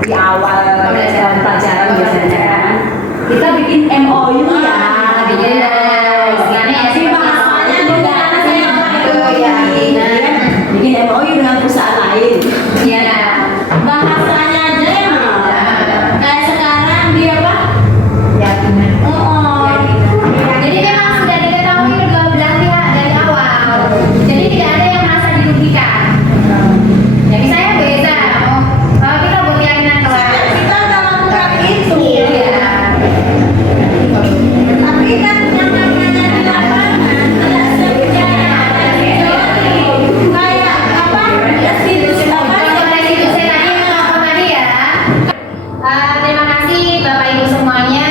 di awal pelajaran biasanya kan. Kita bikin MOU ya, Istilahnya ya, Tapi bahasanya juga saya ya, bikin MOU dengan perusahaan lain. Iya. Bahasanya aja ya, kayak sekarang dia apa? Keyakinan. Oh, Jadi memang sudah diketahui kedua belah pihak dari awal. Jadi tidak ada yang merasa dirugikan. Jadi saya beda. Kalau kita buat keyakinan kelas, kita dalam program itu. iya. Tapi kan yang namanya di lapangan tidak seperti kayak apa? Restitusi apa? Kalau dari situ saya tanya ke tadi ya. Terima kasih Bapak Ibu semuanya.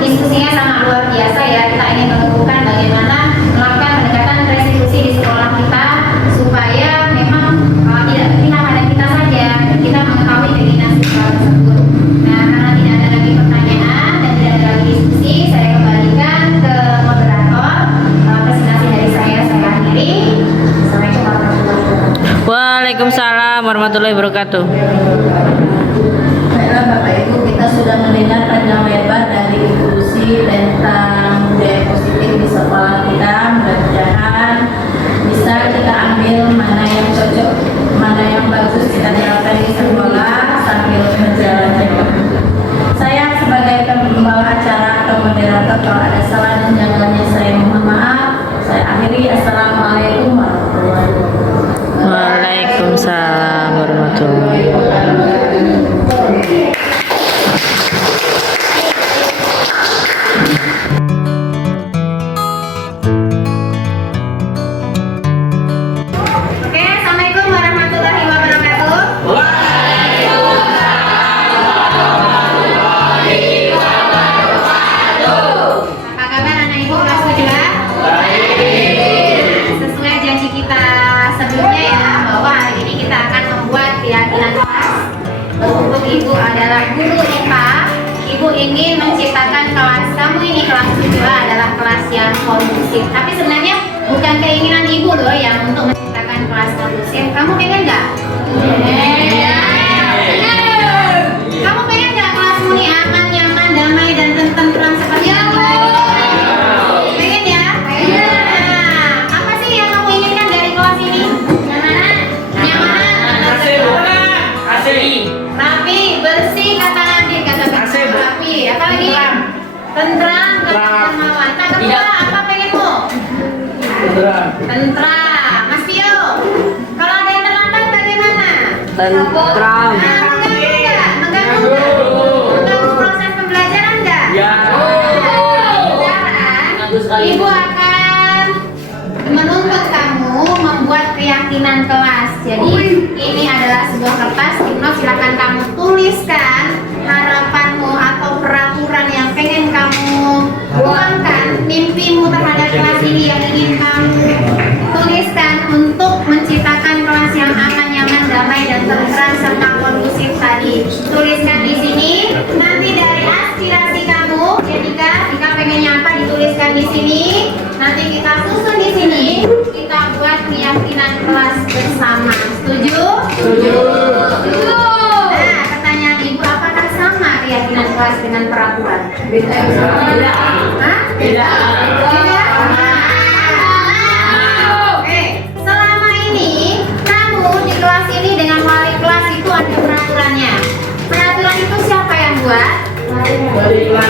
Diskusinya sangat luar biasa ya. Kita ingin menentukan bagaimana melakukan pendekatan restitusi di sekolah kita supaya memang tidak berpihak pada kita saja. Kita mengetahui keinginan siswa tersebut. Nah, karena tidak ada lagi pertanyaan dan tidak ada lagi diskusi, saya kembalikan ke moderator. Presentasi dari saya akhiri. Assalamualaikum warahmatullahi wabarakatuh. Waalaikumsalam warahmatullahi wabarakatuh. Baiklah Bapak Ibu, kita sudah mendengar panjang lebar dari inklusi tentang budaya positif di sekolah kita. Mudah-mudahan bisa kita ambil mana yang cocok, mana yang bagus kita terapkan di sekolah sambil berjalan. Saya sebagai pembawa acara atau moderator, kalau ada salah dan jangannya saya mohon maaf. Saya akhiri. Assalamualaikum warahmatullahi wabarakatuh. Waalaikumsalam warahmatullahi wabarakatuh. Oke, Assalamualaikum warahmatullahi wabarakatuh. Apa kabar anak ibu kelas 7? Sesuai janji kita sebelumnya ya, bahwa hari ini kita akan membuat keyakinan kelas. Untuk ibu adalah guru IPA. Ibu ingin menciptakan kelas kamu ini, kelas 7 adalah kelas yang kondusif. Tapi sebenarnya bukan keinginan ibu loh yang untuk menciptakan kelas kondusif. Kamu pengen nggak? Kamu pengen nggak kelasmu ini aman, nyaman, damai, dan tentram seperti ini? Pengen ya? Nah, apa sih yang kamu inginkan dari kelas ini? Nyamanan, rapi, bersih, kata Nabi, kata rapi. Apa lagi? Tentram, ketentraman. Tak kedua, apa pengenmu? Tentram. Mas Pio, kalau ada yang terlambat bagaimana? Tentram. Nah, mengganggu nggak? Mengganggu nggak? Mengganggu proses pembelajaran nggak? Ya. Sekarang, Ibu akan menuntut kamu membuat keyakinan kelas. Jadi ini adalah sebuah kertas. Ibnu, silakan kamu tuliskan harapanmu atau peraturan yang pengen kamu buangkan, mimpimu terhadap kelas ini yang ingin kamu tuliskan untuk menciptakan kelas yang aman, nyaman, damai, dan tentram serta kondusif tadi. Tuliskan di sini. Nanti dari aspirasi kamu, jika pengennya apa dituliskan di sini. Nanti kita susun di sini. Kita buat keyakinan kelas bersama. Setuju? Setuju. Nah, pertanyaan ibu, apakah sama keyakinan kelas dengan peraturan? Beda. Hah? Beda. Beda? Oke, selama ini kamu di kelas ini dengan wali kelas itu ada peraturannya. Peraturan itu siapa yang buat? Wali kelas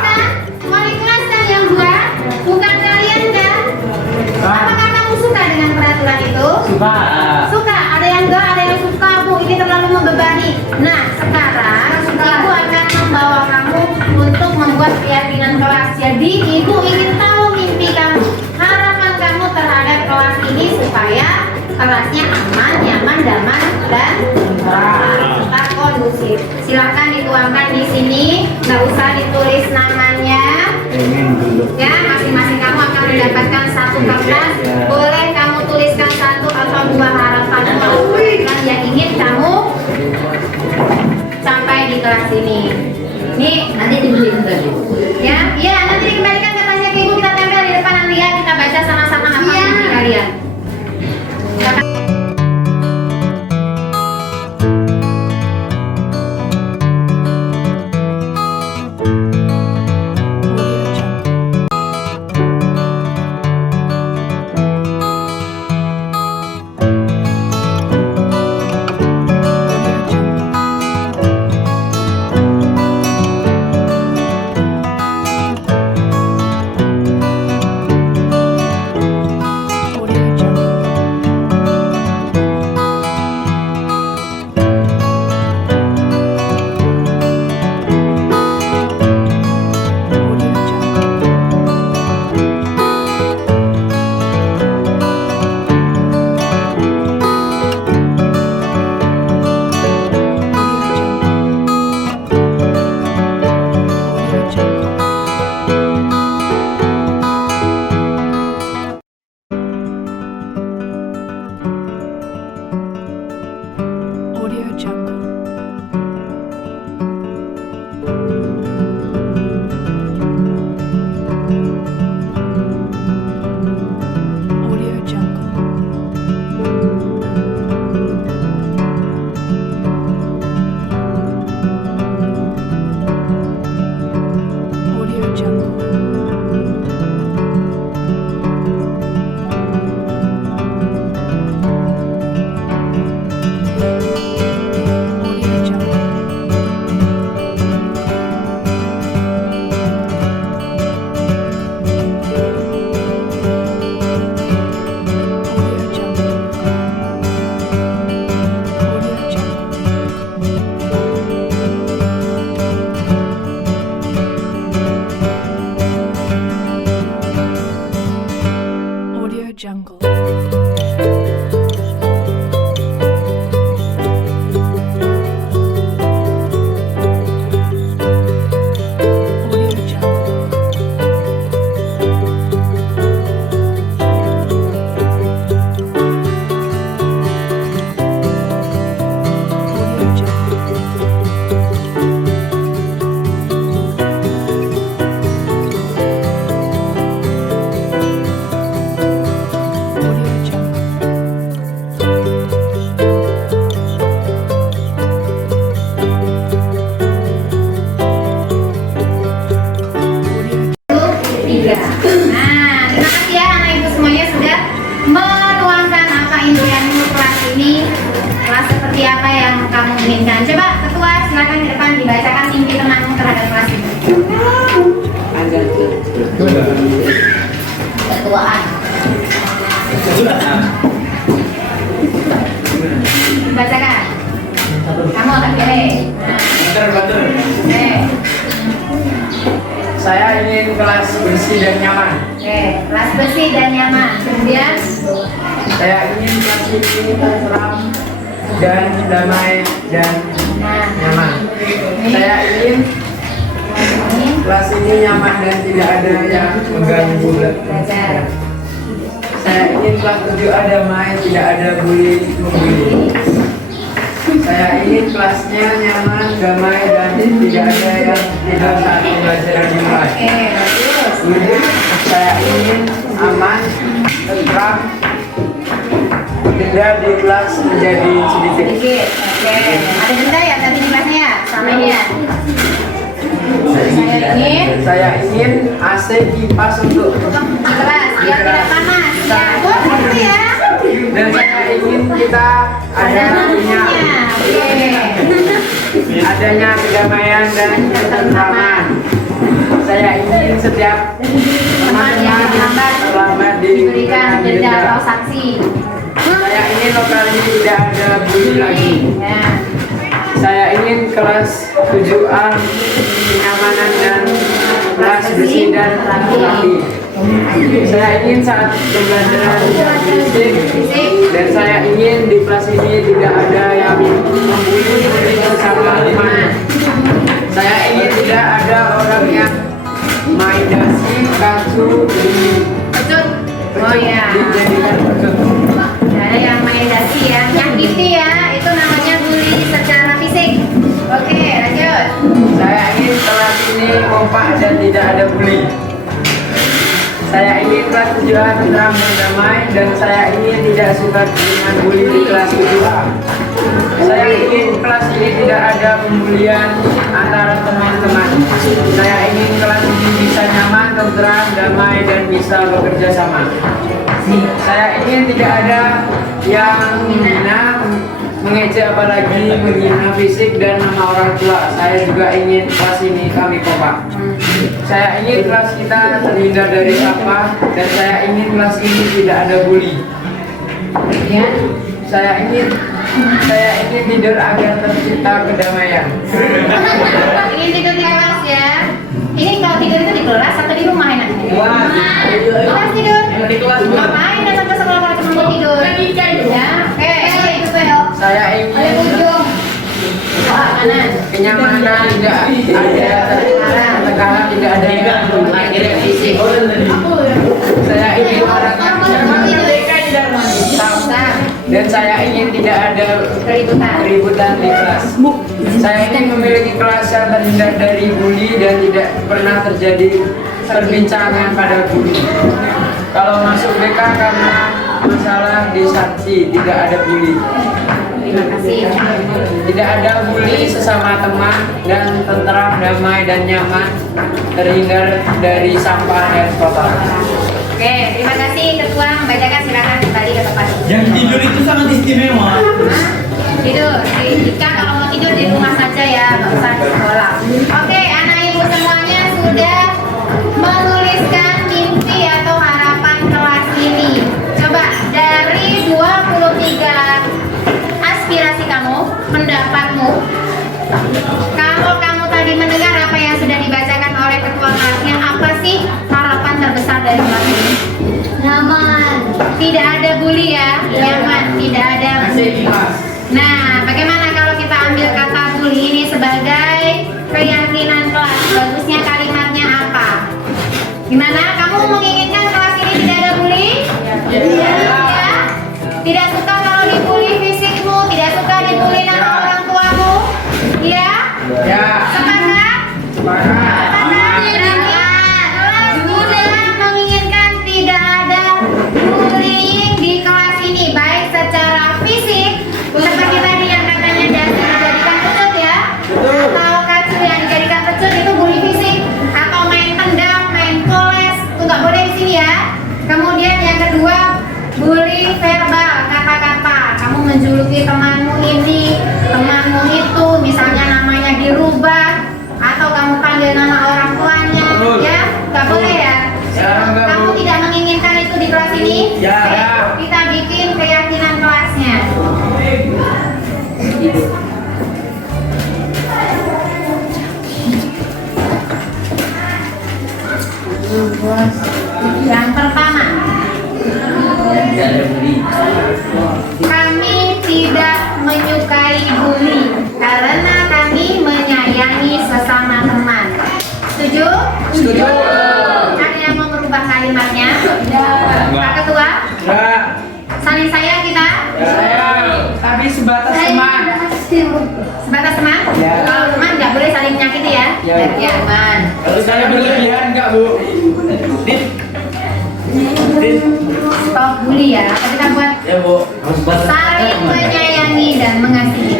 kan? Wali kelas kan yang buat? Bukan kalian kan? Apakah kamu suka dengan peraturan itu? Suka. Ada yang enggak, ada yang suka. Bu, ini terlalu membebani. Nah, sekarang ibu akan membawa kamu untuk membuat keyakinan kelas. Jadi ibu ingin tahu mimpi kamu, harapan kamu terhadap kelas ini supaya kelasnya aman, nyaman, damai, dan serta kondusif. Silakan dituangkan di sini, nggak usah ditulis namanya. Ya, masing-masing kamu akan mendapatkan satu kertas. Boleh kamu tuliskan satu atau dua harapan yang ingin kamu sampai di kelas ini. Nih, nanti dibeliin tadi. Ya, iya nanti dikembalikan kertasnya ke ibu, kita tempel di depan nanti ya, kita baca sama-sama apa mimpi kalian. inginkan. Coba ketua silakan ke depan dibacakan mimpi temanmu terhadap kelas ini. Ketuaan. Bacakan. Kamu tak pilih. Saya ingin kelas bersih dan nyaman. Oke, kelas bersih dan nyaman. Kemudian Saya ingin kelas ini tentram dan damai dan nyaman. Saya ingin kelas ini nyaman dan tidak ada yang mengganggu. belajar. Saya ingin kelas 7 damai, tidak ada bully membuli. Saya ingin kelasnya nyaman, damai dan tidak ada yang tidak saat pembelajaran dimulai. Oke, bagus. Saya ingin aman, tentram, denda di kelas menjadi sedikit. Sedikit. Oke. Ada benda ya tadi di kelasnya? Sama ini ya. Saya ingin AC kipas untuk Di kelas biar tidak panas. Ya, gitu ya. dan saya ingin kita Ada lampunya. Oke. adanya kedamaian dan ketentraman. Saya ingin setiap Teman yang terlambat terlambat diberikan denda atau sanksi. Saya ingin lokal ini tidak ada bully lagi. Ya. Saya ingin kelas 7A kenyamanan dan kelas bersih dan rapi. Saya ingin saat pembelajaran fisik dan saya ingin di kelas ini tidak ada yang membuli bersama teman. Saya ingin tidak ada orang yang main dasi, kacu, Pecut. Oh ya. dijadikan pecut. Ada yang main dasi ya, nyakiti ya, itu namanya bully secara fisik. Oke, lanjut. Saya ingin kelas ini kompak dan tidak ada bully. Saya ingin kelas 7A tentram dan damai dan saya ingin tidak suka dengan bully di kelas 7A. Saya ingin kelas ini tidak ada pembulian antara teman-teman. Saya ingin kelas ini bisa nyaman, tentram, damai dan bisa bekerja sama. Saya ingin tidak ada yang menghina, mengejek apalagi menghina fisik dan nama orang tua. Saya juga ingin kelas ini kami kompak. Saya ingin kelas kita terhindar dari sampah dan saya ingin kelas ini tidak ada bully. Ya. Saya ingin tidur agar tercipta kedamaian. Ingin tidur di kelas ya. Ini kalau tidur itu di kelas atau di rumah enak? Kelas tidur. Ngapain datang ke sekolah kalau cuma mau tidur? Ya. Oke. Saya ingin Kanan. kenyamanan, tidak ada tekanan, tidak ada yang mengakhiri fisik. Saya ingin orang yang dan saya ingin tidak ada keributan di kelas. Saya ingin memiliki kelas yang terhindar dari bully dan tidak pernah terjadi perbincangan pada bully. Kalau masuk BK karena masalah disanksi, tidak ada bully. Terima kasih. Tidak ada bully sesama teman dan tentram, damai dan nyaman, terhindar dari sampah dan kotor. Oke, terima kasih Ketua membacakan, silakan kembali ke tempat. Yang tidur itu sangat istimewa. Tidur, jika kalau mau tidur di rumah saja ya, nggak usah di sekolah. Oke, anak ibu semuanya sudah menuliskan mimpi atau harapan kelas ini. Coba dari 23 aspirasi kamu, pendapatmu, kalau kamu tadi mendengar apa yang sudah dibacakan oleh ketua kelasnya, apa sih harapan terbesar dari kelas ini? Nyaman. Tidak ada bully ya, nyaman. Tidak ada bully. Nah, bagaimana kalau kita ambil kata bully ini sebagai keyakinan kelas? Bagusnya kalimatnya apa? Gimana? Kamu menginginkan kelas ini tidak ada bully? Iya. Ya? Tidak suka kalau dibully fisikmu, tidak suka dibully nama orang tuamu? Iya? Ya. Sepakat? Sepakat. Kelas sudah menginginkan tidak ada bullying di kelas ini, baik secara fisik seperti tadi yang katanya dasi dijadikan pecut ya, atau kacu yang dijadikan pecut itu bully fisik, atau main tendang, main poles, itu nggak boleh di sini ya. Kemudian yang kedua, bully verbal, kata-kata. Kamu menjuluki temanmu ini, temanmu itu, misalnya namanya dirubah, atau kamu panggil nama orang tuanya, ya, nggak boleh ya. Kamu tidak menginginkan itu di kelas ini? Ya. Oke, kita bikin keyakinan kelasnya. Yang pertama, kami tidak menyukai bully karena kami menyayangi sesama teman. Setuju? Setuju. Ada yang mau merubah kalimatnya? Pak Ketua? Ya. Saling sayang kita? Saya tapi sebatas teman. Sebatas teman? Ya. Kalau teman nggak boleh saling menyakiti ya? Ya. Ya, teman. Kalau saya berlebihan enggak, Bu? Stop bully ya. Kita buat Ya Bu. saling menyayangi dan mengasihi.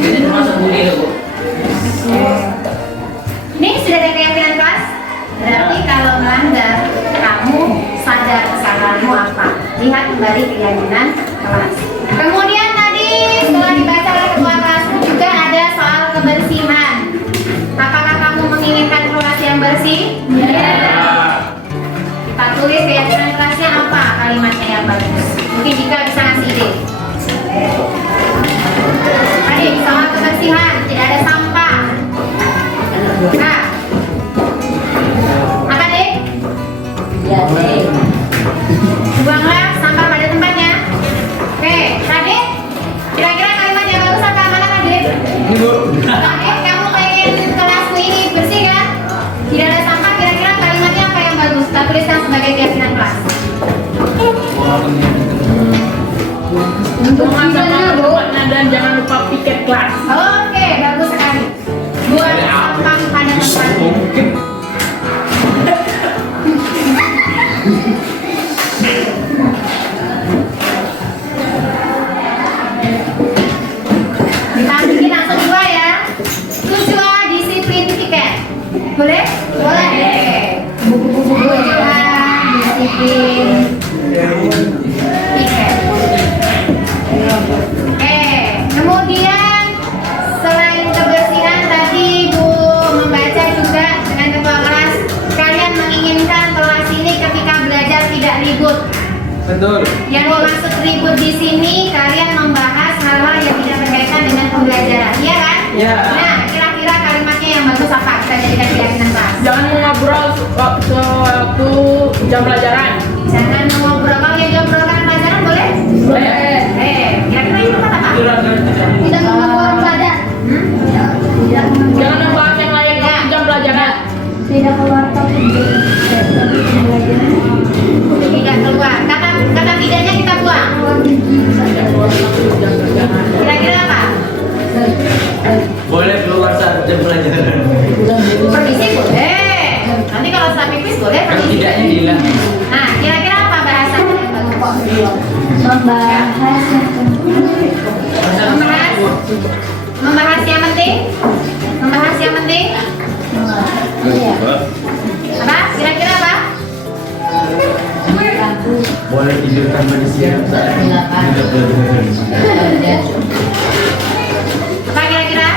Ini termasuk bully loh Bu. Ini sudah ada keyakinan kelas? Berarti kalau melanggar, kamu sadar kesalahanmu apa? Lihat kembali keyakinan kelas. Kemudian tadi setelah dibaca oleh ketua kelasmu juga ada soal kebersihan. Betul. Yang dimaksud ribut di sini kalian membahas hal-hal yang tidak berkaitan dengan pembelajaran, iya kan? Iya. Nah, kira-kira kalimatnya yang bagus apa? Kita jadikan keyakinan kelas. Jangan ngobrol waktu jam pelajaran. Jangan ngobrol. Kalau yang diobrolkan pelajaran boleh? Boleh. Kira-kira itu kata apa? Tidak mengobrol pelajaran. Jangan membahas yang lain waktu jam pelajaran. Tidak keluar topik. Tidak keluar. Kata tidaknya kita buang. Kira-kira apa? Boleh keluar saat jam pelajaran. Permisi boleh. Nanti kalau saat pipis boleh Kan permisi. tidaknya hilang. Nah, kira-kira apa bahasanya yang bagus? Membahas yang penting. Membahas yang penting. Apa? Kira-kira apa? Boleh tidurkan manusia saat tidak pelajaran. Apa kira-kira?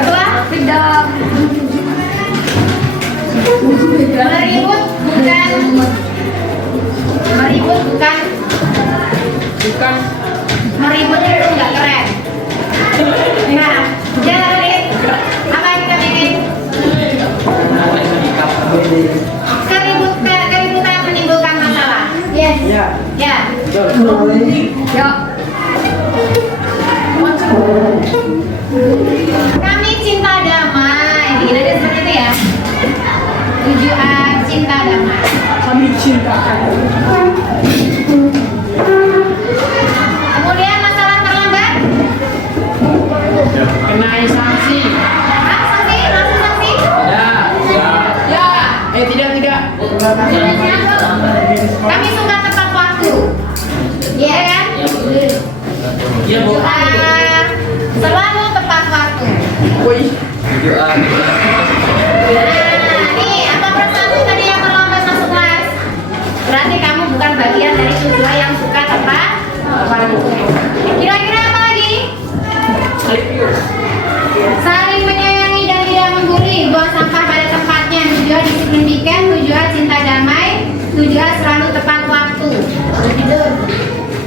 Kedua, freedom. Meribut itu nggak keren. Nah, jadi apa yang kita bikin? Keributan menimbulkan masalah. Yes. Ya. Ya. Betul. Yuk. Kami cinta damai. Bikin aja seperti itu ya. Tujuan cinta damai. Kami cinta. Kemudian masalah terlambat. Kenai sanksi. Hah, sanksi? Langsung sanksi? Ya. Tidak. Kami suka tepat waktu. Iya kan? Iya, Bu. Selalu tepat waktu. Woi. Nah, nih apa persatu tadi yang terlambat masuk kelas? Berarti kamu bukan bagian dari siswa yang suka tepat waktu. Kira-kira apa lagi? Saling menyayangi dan tidak membuli, buang sampah pada tempatnya, tujuan disiplin weekend, tujuan cinta damai, tujuan selalu tepat waktu.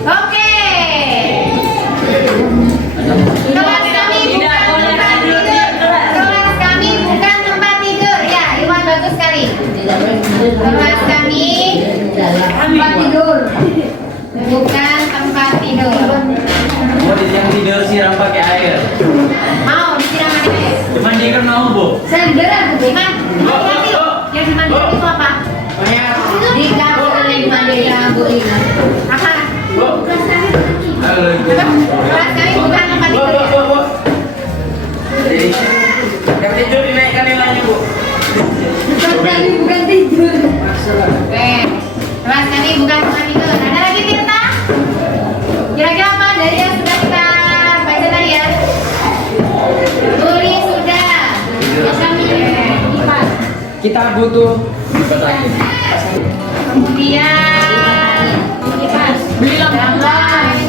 Oke. Kelas kami bukan tempat tidur. Kelas kami bukan tempat tidur. Ya, Iwan bagus sekali. Kelas kami tempat tidur. Bukan tempat tidur. Mau yang tidur siram pakai air. Mau disiram pakai air. Mandikan mau, Bu. Saya beneran Bu. Hati-hati loh. Yang dimandikan itu apa? Di kamar dimandikan Bu Ina. Apa? Halo, Bu. Kelas kami bukan tempat tidur. Ya? Jadi, yang tidur dinaikkan nilainya, Bu. Bukan tidur. Oke. Kelas kami bukan tempat tidur. Ada lagi Tirta? Kira-kira apa dari yang sudah kita baca tadi ya? Tulis sudah. Terus kami lipat. Kita butuh Kemudian lipat.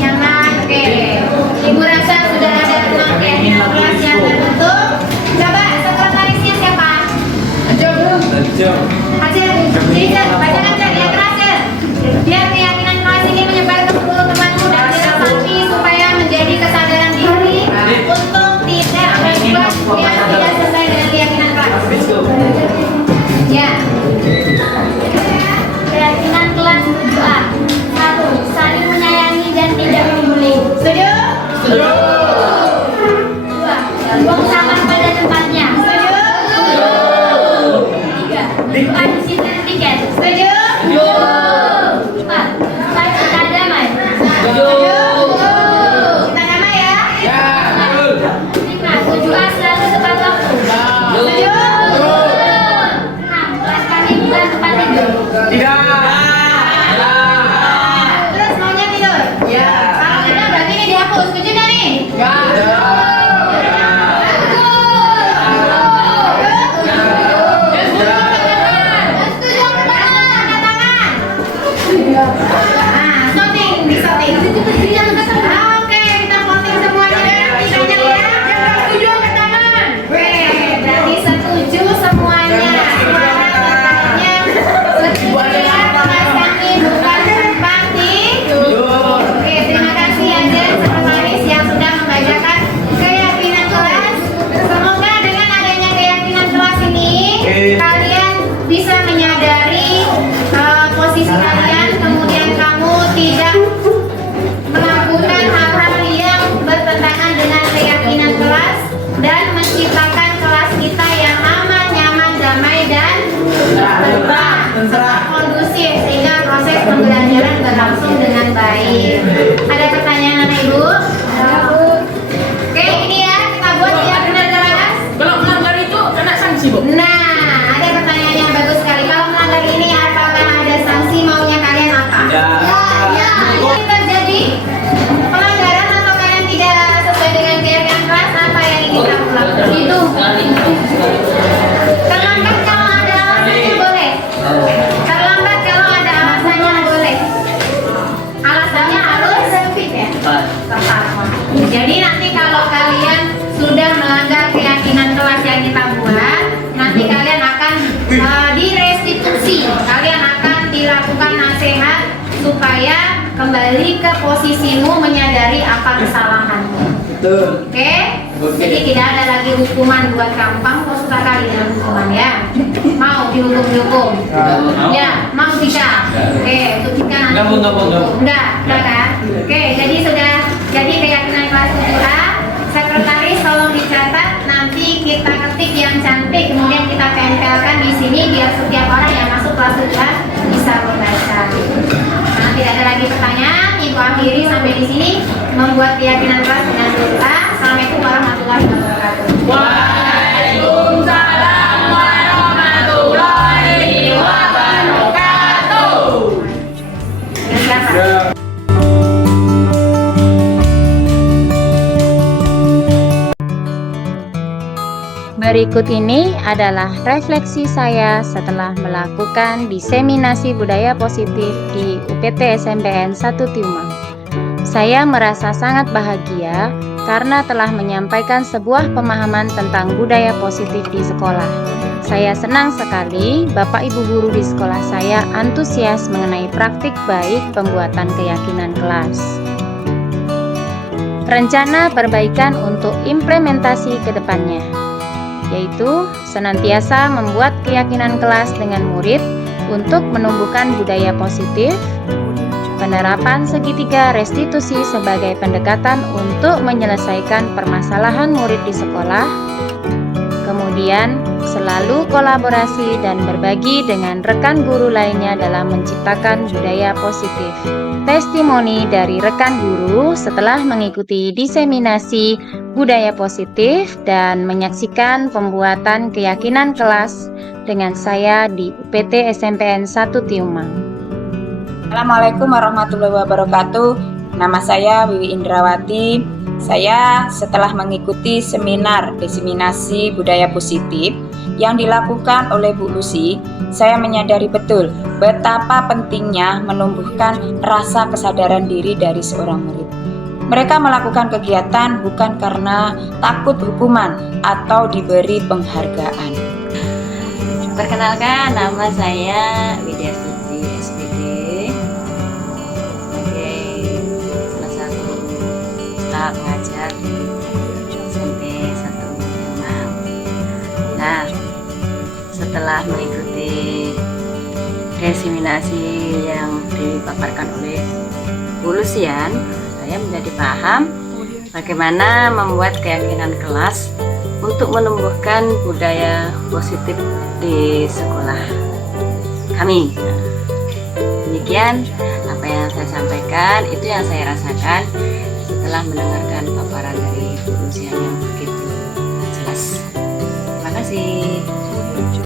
Jangan. Oke. Ibu rasa sudah ada 6 kelas yang tertutup. Coba sekretarisnya siapa? Hasil. Bacakan cek yang terakhir. Biar keyakinan kelas ini menyebar ke seluruh temanmu dan dirasapi supaya menjadi kesadaran diri untuk tidak berbuat yang tidak sesuai dengan keyakinan kelas. Ya. Keyakinan kelas 7A. 1. Saling menyayangi pembelajaran berlangsung dengan baik. Ada pertanyaan anak ibu? Oke, ini ya kita buat keyakinan kelas. Kalau melanggar itu kena sanksi, Bu. Nah, ada pertanyaan yang bagus sekali. Kalau melanggar ini apakah ada sanksi, maunya kalian apa? Ya. Ini terjadi pelanggaran atau kalian tidak sesuai dengan keyakinan kelas, apa yang ingin kamu lakukan? Itu. Terlambat kalau ada alasannya boleh. Terlambat kalau ada alasannya boleh. Alasannya harus tepat. Jadi nanti kalau kalian sudah melanggar keyakinan kelas yang kita buat, nanti kalian akan direstitusi. Kalian akan dilakukan nasihat supaya kembali ke posisimu menyadari apa kesalahanmu. Betul. Oke? Jadi tidak ada lagi hukuman buat kamu. Kamu kok suka kali dengan hukuman ya? Mau dihukum? Ya, mau bisa. Oke, untuk kita nanti. Enggak kan? Oke, jadi keyakinan kelas 7A. Sekretaris tolong dicatat, nanti kita ketik yang cantik, kemudian kita tempelkan di sini biar setiap orang yang masuk kelas 7A bisa membaca. Nah, tidak ada lagi pertanyaan. Ibu akhiri sampai di sini membuat keyakinan kelas dengan 7A. Assalamualaikum warahmatullahi wabarakatuh. Waalaikumsalam warahmatullahi wabarakatuh. Silakan. Berikut ini adalah refleksi saya setelah melakukan diseminasi budaya positif di UPT SMPN 1 Tiumang. Saya merasa sangat bahagia karena telah menyampaikan sebuah pemahaman tentang budaya positif di sekolah. Saya senang sekali Bapak Ibu guru di sekolah saya antusias mengenai praktik baik pembuatan keyakinan kelas. Rencana perbaikan untuk implementasi ke depannya, yaitu senantiasa membuat keyakinan kelas dengan murid untuk menumbuhkan budaya positif, penerapan segitiga restitusi sebagai pendekatan untuk menyelesaikan permasalahan murid di sekolah, kemudian selalu kolaborasi dan berbagi dengan rekan guru lainnya dalam menciptakan budaya positif. Testimoni dari rekan guru setelah mengikuti diseminasi budaya positif dan menyaksikan pembuatan keyakinan kelas dengan saya di UPT SMPN 1 Tiumang. Assalamualaikum warahmatullahi wabarakatuh. Nama saya Wiwi Indrawati. Saya setelah mengikuti seminar diseminasi budaya positif yang dilakukan oleh Bu Lucy, saya menyadari betul betapa pentingnya menumbuhkan rasa kesadaran diri dari seorang murid. Mereka melakukan kegiatan bukan karena takut hukuman atau diberi penghargaan. Perkenalkan, nama saya Widya Suci SPD, sebagai salah satu staf pengajar di SMP 1 Tiumang. Nah, setelah mengikuti diseminasi yang dipaparkan oleh Bu Lucian, saya menjadi paham bagaimana membuat keyakinan kelas untuk menumbuhkan budaya positif di sekolah kami. Demikian apa yang saya sampaikan, itu yang saya rasakan setelah mendengarkan paparan dari Bu Lucian.